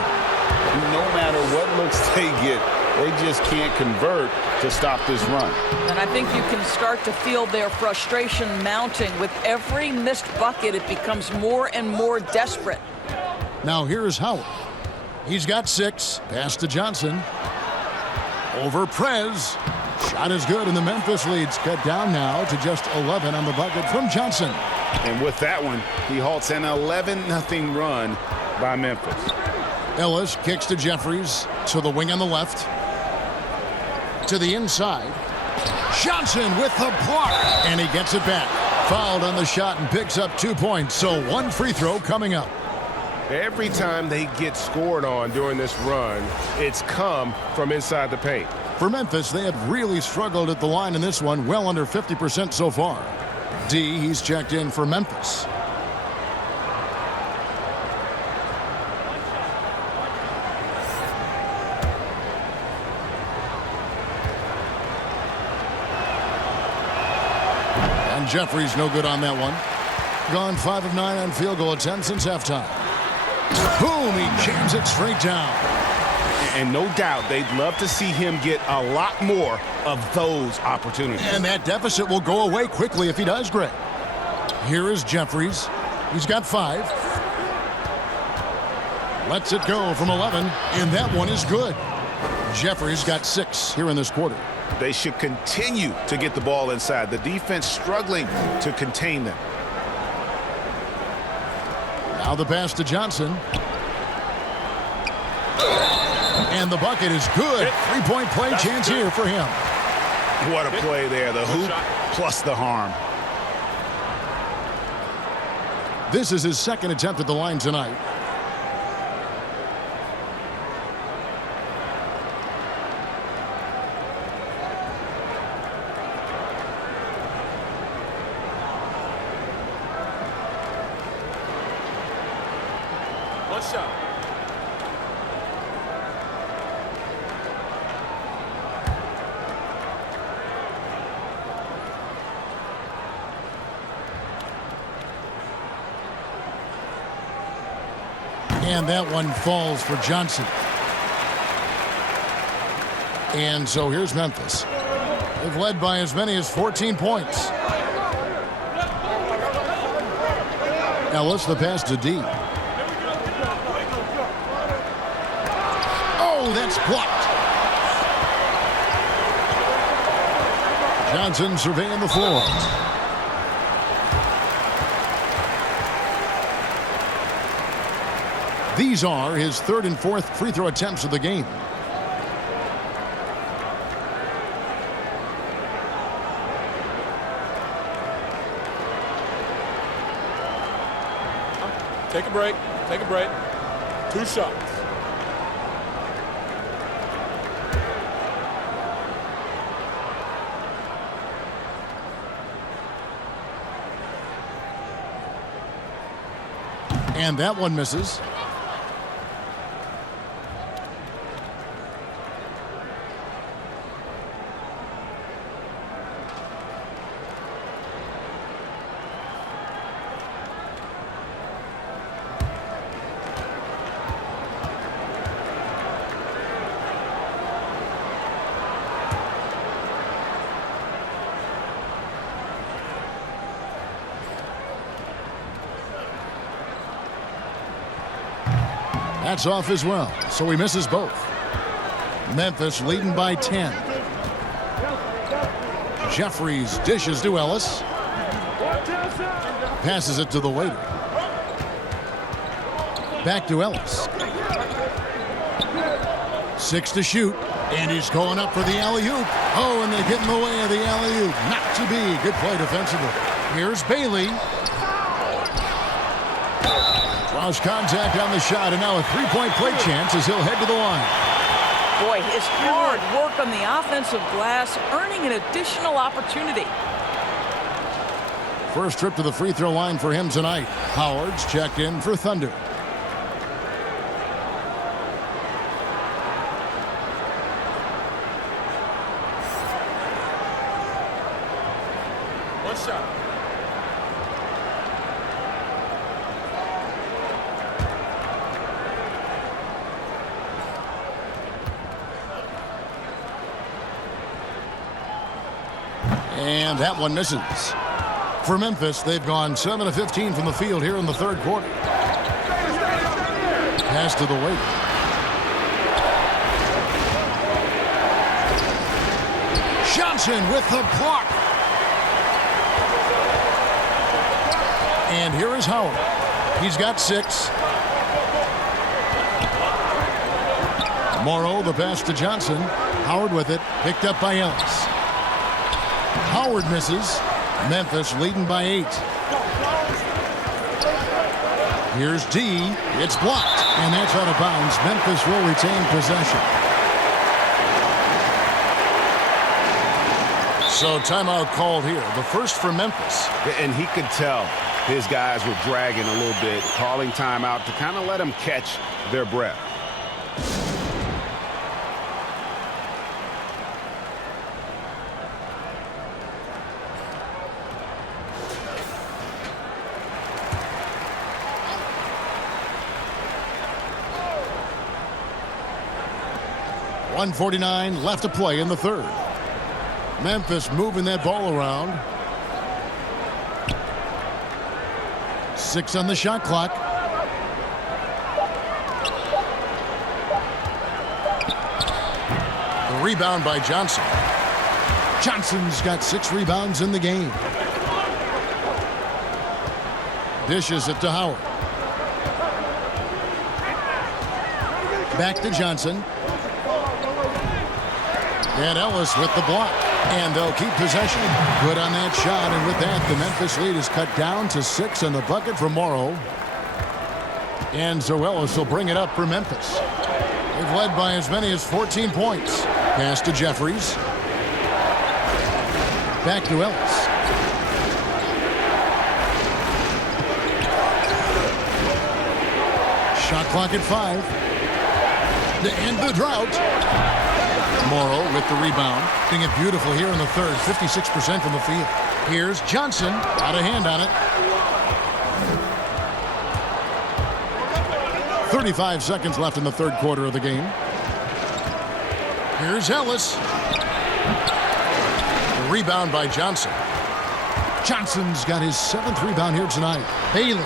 No matter what looks they get, they just can't convert to stop this run. And I think you can start to feel their frustration mounting. With every missed bucket, it becomes more and more desperate. Now here's Howard. He's got 6. Pass to Johnson. Over Prez. Shot is good, and the Memphis lead's cut down now to just 11 on the bucket from Johnson. And with that one, he halts an 11-0 run by Memphis. Ellis kicks to Jeffries. To the wing on the left. To the inside. Johnson with the block. And he gets it back. Fouled on the shot and picks up 2 points. So 1 free throw coming up. Every time they get scored on during this run, it's come from inside the paint. For Memphis, they have really struggled at the line in this one, well under 50% so far. D, he's checked in for Memphis. And Jeffries no good on that one. Gone 5 of 9 on field goal attempts since halftime. Boom, he jams it straight down. And no doubt they'd love to see him get a lot more of those opportunities. And that deficit will go away quickly if he does, Greg. Here is Jeffries. He's got 5. Lets it go from 11, and that one is good. Jeffries got 6 here in this quarter. They should continue to get the ball inside. The defense struggling to contain them. Now the pass to Johnson. And the bucket is good. 3-point play chance here for him. What a play there. The hoop plus the harm. This is his second attempt at the line tonight. One shot. And that one falls for Johnson. And so here's Memphis. They've led by as many as 14 points. Ellis, the pass to D. Oh, that's blocked. Johnson surveying the floor. These are his 3rd and 4th free throw attempts of the game. Take a break. Take a break. 2 shots. And that one misses. That's off as well, so he misses both. Memphis leading by 10. Jeffries dishes to Ellis. Passes it to the waiter. Back to Ellis. 6 to shoot. And he's going up for the alley-oop. Oh, and they get in the way of the alley-oop. Not to be. Good play defensively. Here's Bailey. Draws contact on the shot, and now a three-point play chance as he'll head to the line. Boy, his hard work on the offensive glass, earning an additional opportunity. First trip to the free throw line for him tonight. Howard's checked in for Thunder. One shot. And that one misses. For Memphis, they've gone 7 of 15 from the field here in the third quarter. Pass to the waiter. Johnson with the block. And here is Howard. He's got 6. Morrow, the pass to Johnson. Howard with it. Picked up by Ellis. Howard misses. Memphis leading by 8. Here's D. It's blocked. And that's out of bounds. Memphis will retain possession. So timeout called here. The first for Memphis. And he could tell his guys were dragging a little bit, calling timeout to kind of let them catch their breath. .149 left to play in the third. Memphis moving that ball around. 6 on the shot clock. The rebound by Johnson. Johnson's got 6 rebounds in the game. Dishes it to Howard. Back to Johnson. And Ellis with the block. And they'll keep possession. Good on that shot. And with that, the Memphis lead is cut down to 6 on the bucket for Morrow. And Ellis will bring it up for Memphis. They've led by as many as 14 points. Pass to Jeffries. Back to Ellis. Shot clock at 5. To end the drought. Morrow with the rebound. Doing it beautiful here in the third. 56% from the field. Here's Johnson. Out of hand on it. 35 seconds left in the third quarter of the game. Here's Ellis. The rebound by Johnson. Johnson's got his 7th rebound here tonight. Bailey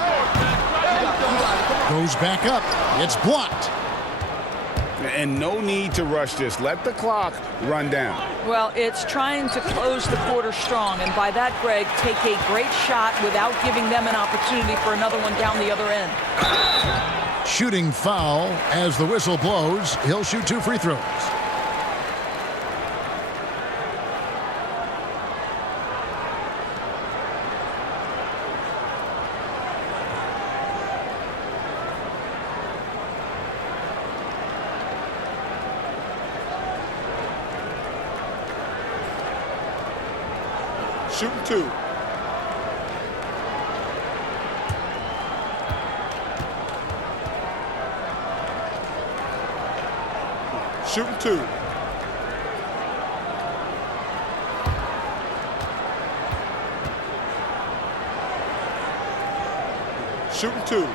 goes back up. It's blocked. And no need to rush this. Let the clock run down. Well, it's trying to close the quarter strong. And by that, Greg, take a great shot without giving them an opportunity for another one down the other end. Shooting foul as the whistle blows. He'll shoot 2 free throws. Shooting 2. Shooting 2. Shooting 2.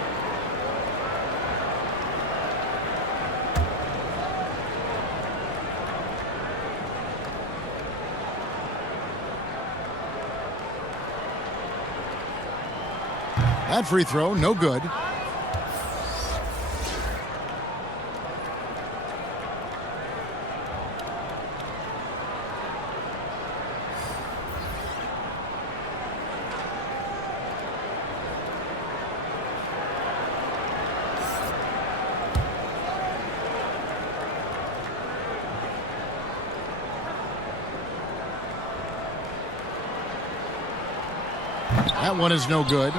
That free throw, no good. That one is no good.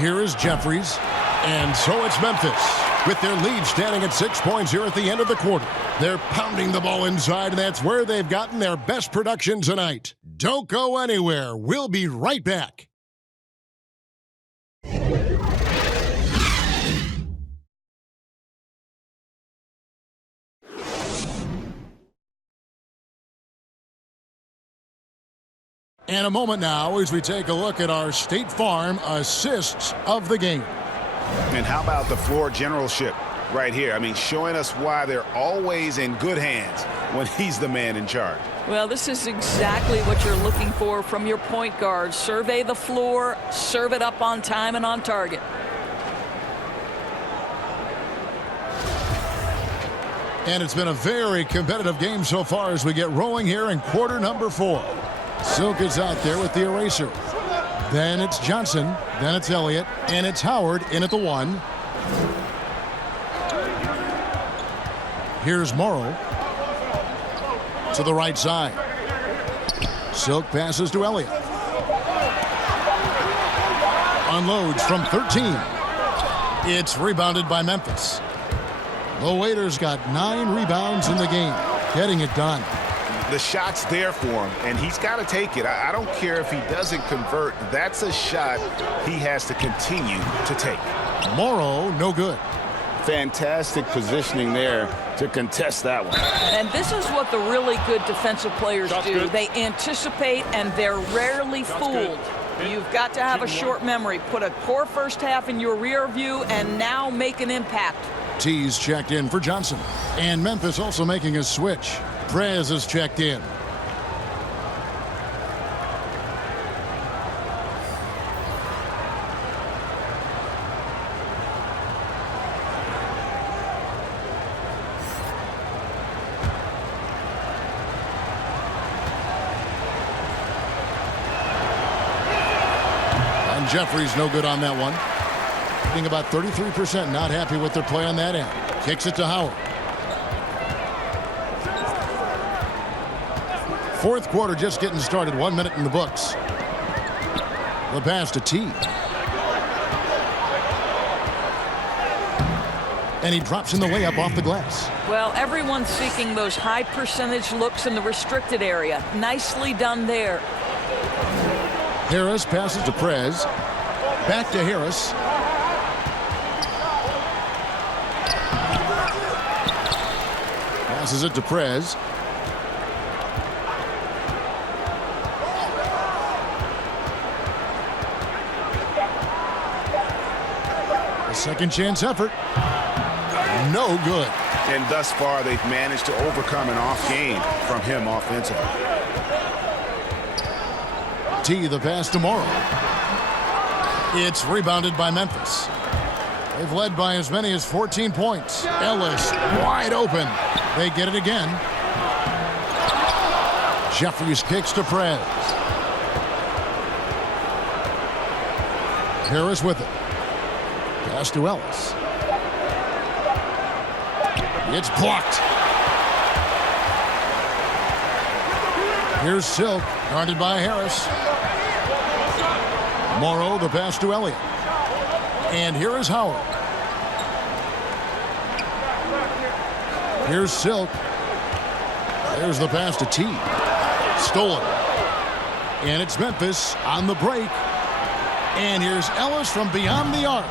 Here is Jeffries. And so it's Memphis with their lead standing at 6 points here at the end of the quarter. They're pounding the ball inside, and that's where they've gotten their best production tonight. Don't go anywhere. We'll be right back. And a moment now as we take a look at our State Farm assists of the game. And how about the floor generalship right here? I mean, showing us why they're always in good hands when he's the man in charge. Well, this is exactly what you're looking for from your point guard. Survey the floor, serve it up on time and on target. And it's been a very competitive game so far as we get rolling here in quarter number 4. Silk is out there with the eraser. Then it's Johnson. Then it's Elliott. And it's Howard in at the 1. Here's Morrow to the right side. Silk passes to Elliott. Unloads from 13. It's rebounded by Memphis. The Waiters got 9 rebounds in the game, getting it done. The shot's there for him, and he's got to take it. I don't care if he doesn't convert. That's a shot he has to continue to take. Morrow, no good. Fantastic positioning there to contest that one. And this is what the really good defensive players do. Good. They anticipate, and they're rarely fooled. You've got to have a short memory. Put a poor first half in your rear view, and now make an impact. T's checked in for Johnson. And Memphis also making a switch. Prez is checked in. And Jeffries no good on that one. Being about 33%, not happy with their play on that end. Kicks it to Howard. Fourth quarter just getting started. 1 minute in the books. The pass to T. And he drops in the layup off the glass. Well, everyone's seeking those high percentage looks in the restricted area. Nicely done there. Harris passes to Prez. Back to Harris. Passes it to Prez. A second chance effort. No good. And thus far, they've managed to overcome an off game from him offensively. T, the pass to Morrow. It's rebounded by Memphis. They've led by as many as 14 points. Ellis wide open. They get it again. Jeffries kicks to Prez. Harris with it. Pass to Ellis. It's blocked. Here's Silk, guarded by Harris. Morrow, the pass to Elliott. And here is Howard. Here's Silk. There's the pass to T. Stolen. And it's Memphis on the break. And here's Ellis from beyond the arc.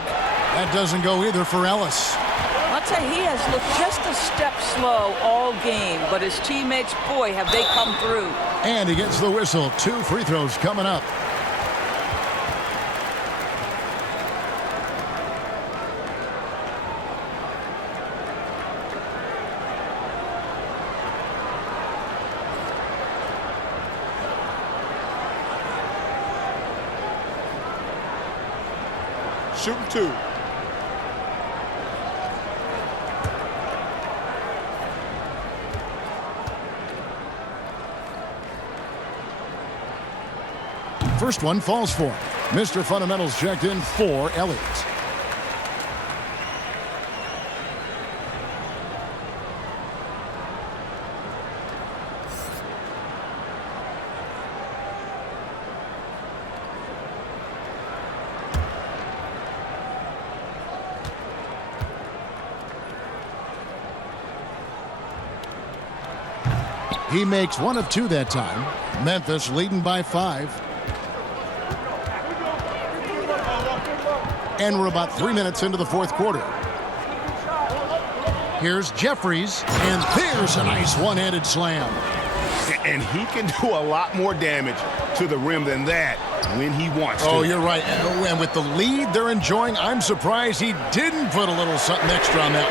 That doesn't go either for Ellis. I'll tell you, he has looked just a step slow all game, but his teammates, boy, have they come through. And he gets the whistle. 2 free throws coming up. Shooting 2. First one falls for him. Mr. Fundamentals checked in for Elliott. He makes one of two that time. Memphis leading by 5. And we're about 3 minutes into the fourth quarter. Here's Jeffries, and there's a nice one-handed slam. And he can do a lot more damage to the rim than that when he wants to. Oh, you're right. And with the lead they're enjoying, I'm surprised he didn't put a little something extra on that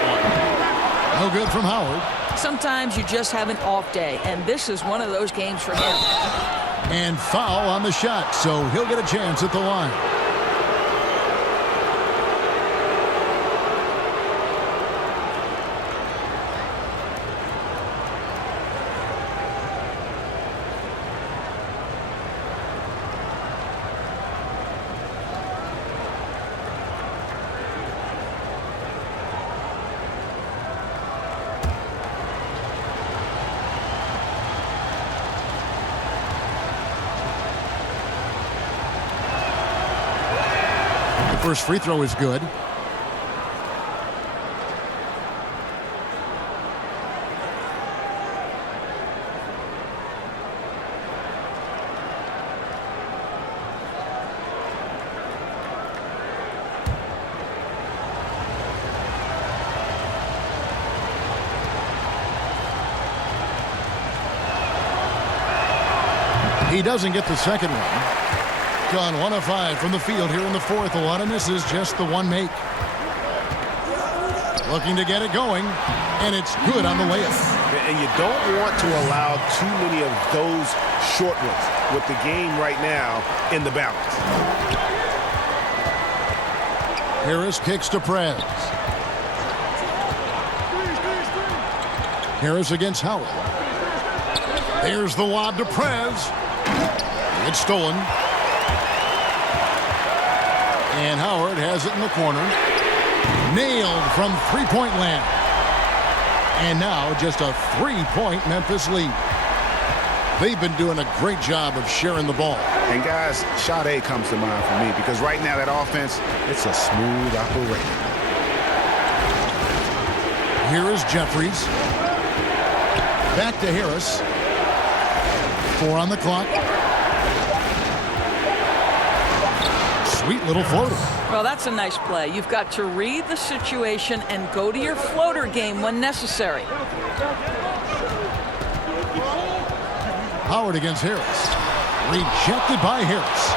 one. No good from Howard. Sometimes you just have an off day, and this is one of those games for him. And foul on the shot, so he'll get a chance at the line. First free throw is good. He doesn't get the second one. Gone 1 of 5 from the field here in the fourth. A lot of misses, just the one make. Looking to get it going, and it's good on the layup. And you don't want to allow too many of those short ones with the game right now in the balance. Harris kicks to Prez. Harris against Howard. There's the lob to Prez. It's stolen. And Howard has it in the corner. Nailed from three-point land. And now just a 3-point Memphis lead. They've been doing a great job of sharing the ball. And guys, shot A comes to mind for me because right now that offense, it's a smooth operation. Here is Jeffries. Back to Harris. 4 on the clock. Sweet little floater. Well, that's a nice play. You've got to read the situation and go to your floater game when necessary. Howard against Harris. Rejected by Harris.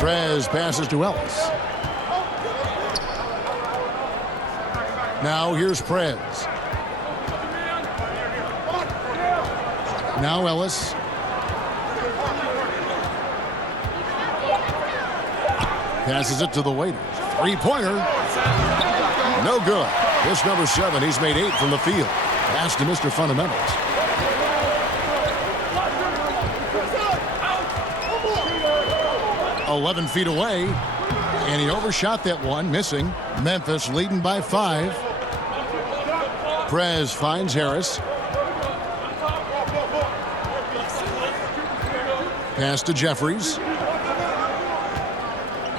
Prez passes to Ellis. Now here's Prez. Now Ellis. Passes it to the waiters. Three-pointer. No good. This number 7, he's made 8 from the field. Pass to Mr. Fundamentals. "11 feet away, and he overshot that one, missing. Memphis leading by 5. Prez finds Harris. Pass to Jeffries.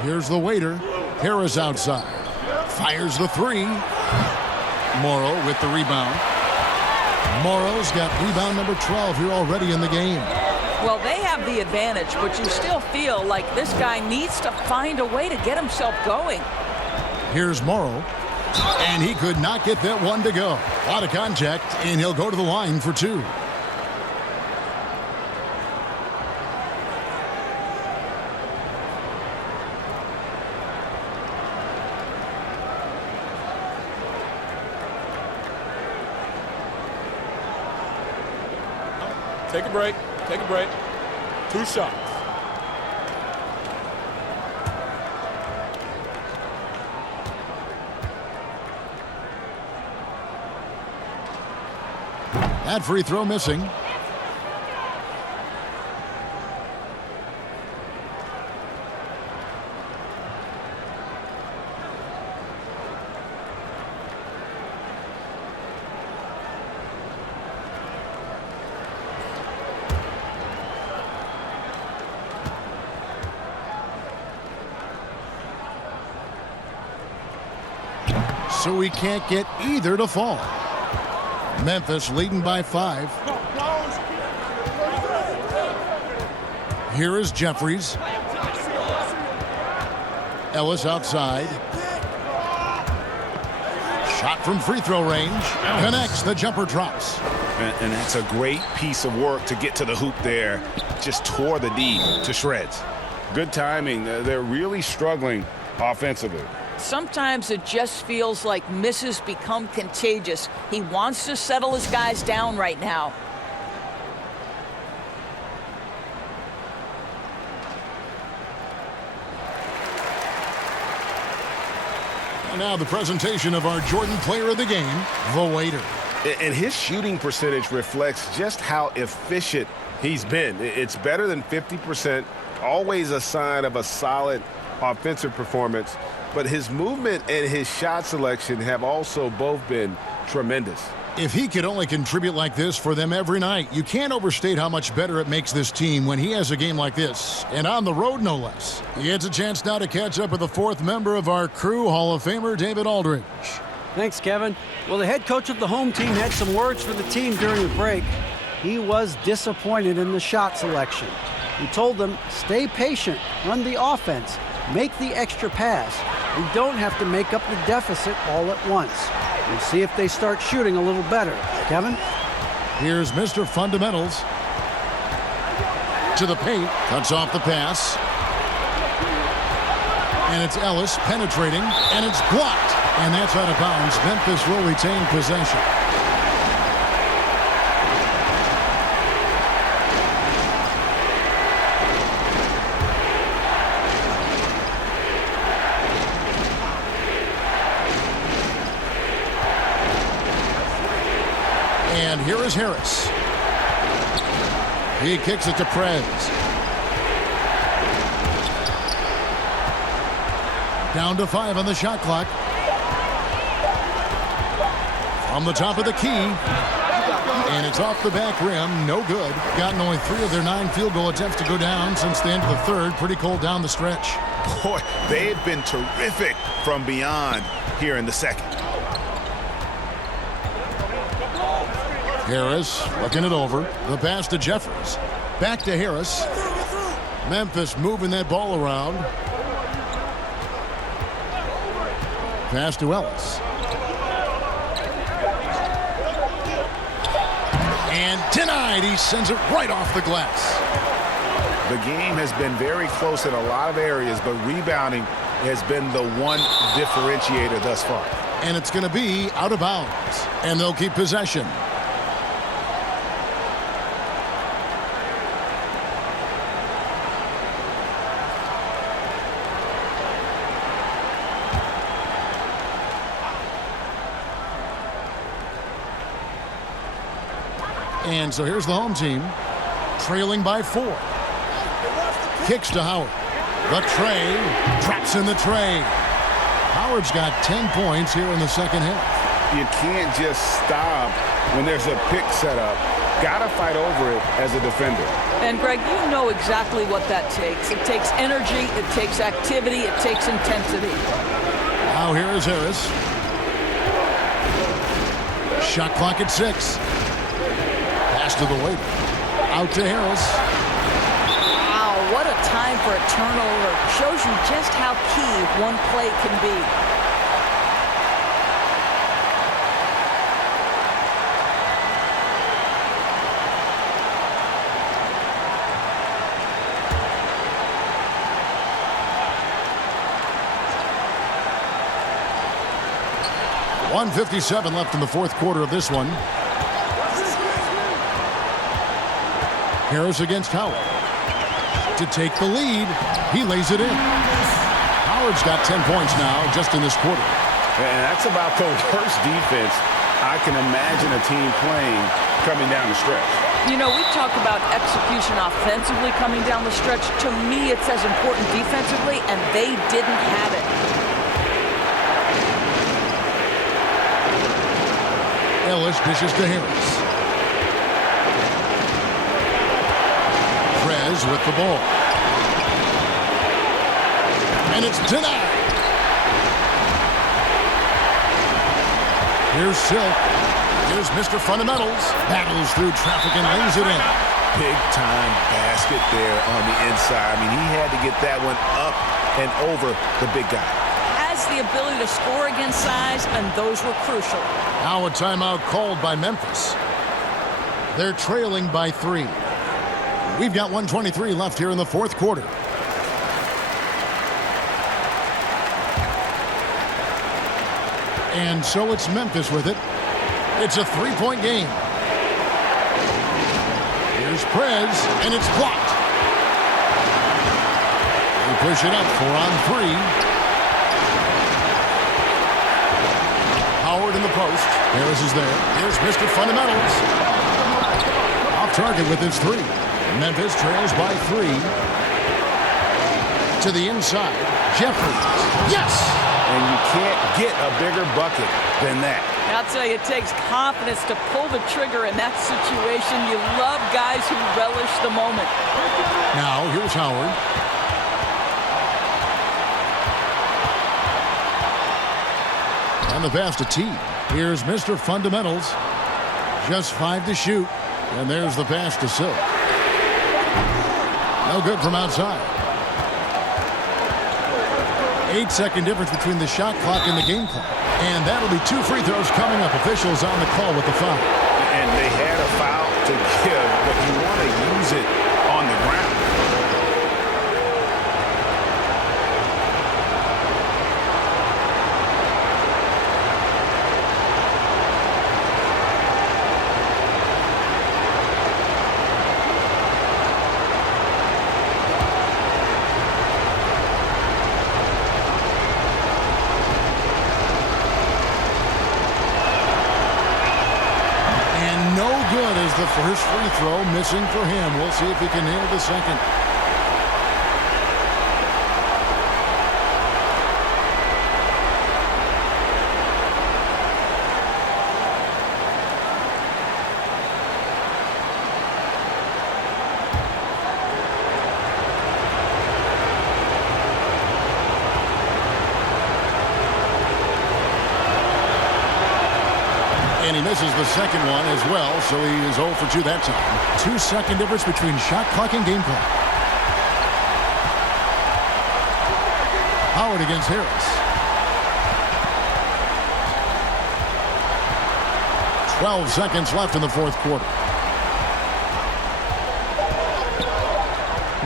Here's the waiter. Harris outside. Fires the 3. Morrow with the rebound. Morrow's got rebound number 12 here already in the game. Well, they have the advantage, but you still feel like this guy needs to find a way to get himself going. Here's Morrow. And he could not get that one to go. A lot of contact, and he'll go to the line for 2. Take a break. Take a break. 2 shots. That free throw missing. So we can't get either to fall. Memphis leading by 5. Here is Jeffries. Ellis outside. Shot from free throw range. Connects. The jumper drops. And that's a great piece of work to get to the hoop there. Just tore the D to shreds. Good timing. They're really struggling offensively. Sometimes it just feels like misses become contagious. He wants to settle his guys down right now. And now the presentation of our Jordan Player of the Game, the Waiter. And his shooting percentage reflects just how efficient he's been. It's better than 50%, always a sign of a solid offensive performance. But his movement and his shot selection have also both been tremendous. If he could only contribute like this for them every night, you can't overstate how much better it makes this team when he has a game like this, and on the road no less. He gets a chance now to catch up with the 4th member of our crew, Hall of Famer David Aldridge. Thanks, Kevin. Well, the head coach of the home team had some words for the team during the break. He was disappointed in the shot selection. He told them, stay patient, run the offense, make the extra pass. We don't have to make up the deficit all at once. We'll see if they start shooting a little better. Kevin? Here's Mr. Fundamentals. To the paint. Cuts off the pass. And it's Ellis penetrating. And it's blocked. And that's out of bounds. Memphis will retain possession. And here is Harris. He kicks it to Prez. Down to 5 on the shot clock. From the top of the key. And it's off the back rim. No good. Gotten only 3 of their 9 field goal attempts to go down since the end of the third. Pretty cold down the stretch. Boy, they have been terrific from beyond here in the second. Harris looking it over. The pass to Jeffries. Back to Harris. Memphis moving that ball around. Pass to Ellis. And denied. He sends it right off the glass. The game has been very close in a lot of areas, but rebounding has been the one differentiator thus far. And it's going to be out of bounds. And they'll keep possession. And so here's the home team, trailing by 4. Kicks to Howard. The tray, drops in the tray. Howard's got 10 points here in the second half. You can't just stop when there's a pick set up. Got to fight over it as a defender. And, Greg, you know exactly what that takes. It takes energy, it takes activity, it takes intensity. Now here is Harris. Shot clock at 6. To the waiter. Out to Harris. Wow, what a time for a turnover. Shows you just how key one play can be. .157 left in the 4th quarter of this one. Harris against Howard. To take the lead, he lays it in. Howard's got 10 points now just in this quarter. And that's about the worst defense I can imagine a team playing coming down the stretch. You know, we talk about execution offensively coming down the stretch. To me, it's as important defensively, and they didn't have it. Ellis dishes to Harris. With the ball. And it's denied. Here's Silk. Here's Mr. Fundamentals. Battles through traffic and lays it in. Big-time basket there on the inside. I mean, he had to get that one up and over the big guy. Has the ability to score against size, and those were crucial. Now a timeout called by Memphis. They're trailing by 3. We've got 1:23 left here in the fourth quarter. And so it's Memphis with it. It's a 3-point game. Here's Prez, and it's blocked. They push it up 4 on 3. Howard in the post. Harris is there. Here's Mr. Fundamentals. Off target with his 3. Memphis trails by 3. To the inside. Jeffries. Yes! And you can't get a bigger bucket than that. I'll tell you, it takes confidence to pull the trigger in that situation. You love guys who relish the moment. Now, here's Howard. And the pass to T. Here's Mr. Fundamentals. Just 5 to shoot. And there's the pass to Silk. No good from outside. 8-second difference between the shot clock and the game clock. And that'll be 2 free throws coming up. Officials on the call with the foul. And they had a foul to give, but you want to use it on the ground. The first free throw missing for him. We'll see if he can nail the second. And he misses the second one as well, so he is 0 for 2 that time. 2-second difference between shot clock and game clock. Howard against Harris. 12 seconds left in the fourth quarter.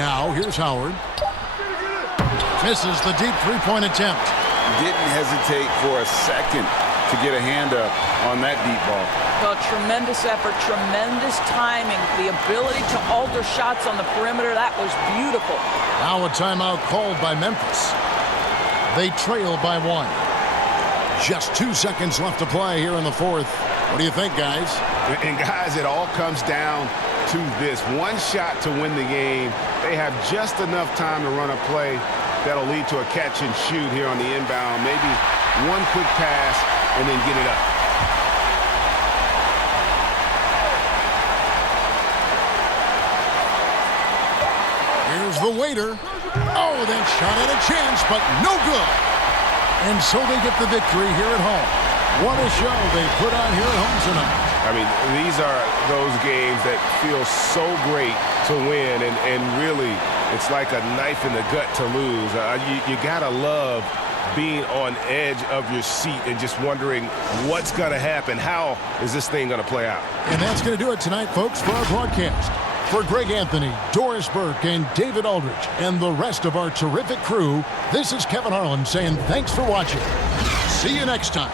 Now, here's Howard. Misses the deep three-point attempt. Didn't hesitate for a second to get a hand up on that deep ball. Well, tremendous effort, tremendous timing, the ability to alter shots on the perimeter. That was beautiful. Now a timeout called by Memphis. They trail by 1. Just 2 seconds left to play here in the fourth. What do you think, guys? And guys, it all comes down to this. One shot to win the game. They have just enough time to run a play that'll lead to a catch and shoot here on the inbound. Maybe one quick pass and then get it up. Here's the waiter. Oh, that shot had a chance, but no good. And so they get the victory here at home. What a show they put on here at home tonight. I mean, these are those games that feel so great to win, and really, it's like a knife in the gut to lose. You gotta love being on edge of your seat and just wondering what's going to happen. How is this thing going to play out? And that's going to do it tonight, folks, for our broadcast. For Greg Anthony, Doris Burke, and David Aldridge, and the rest of our terrific crew, this is Kevin Harlan saying thanks for watching. See you next time.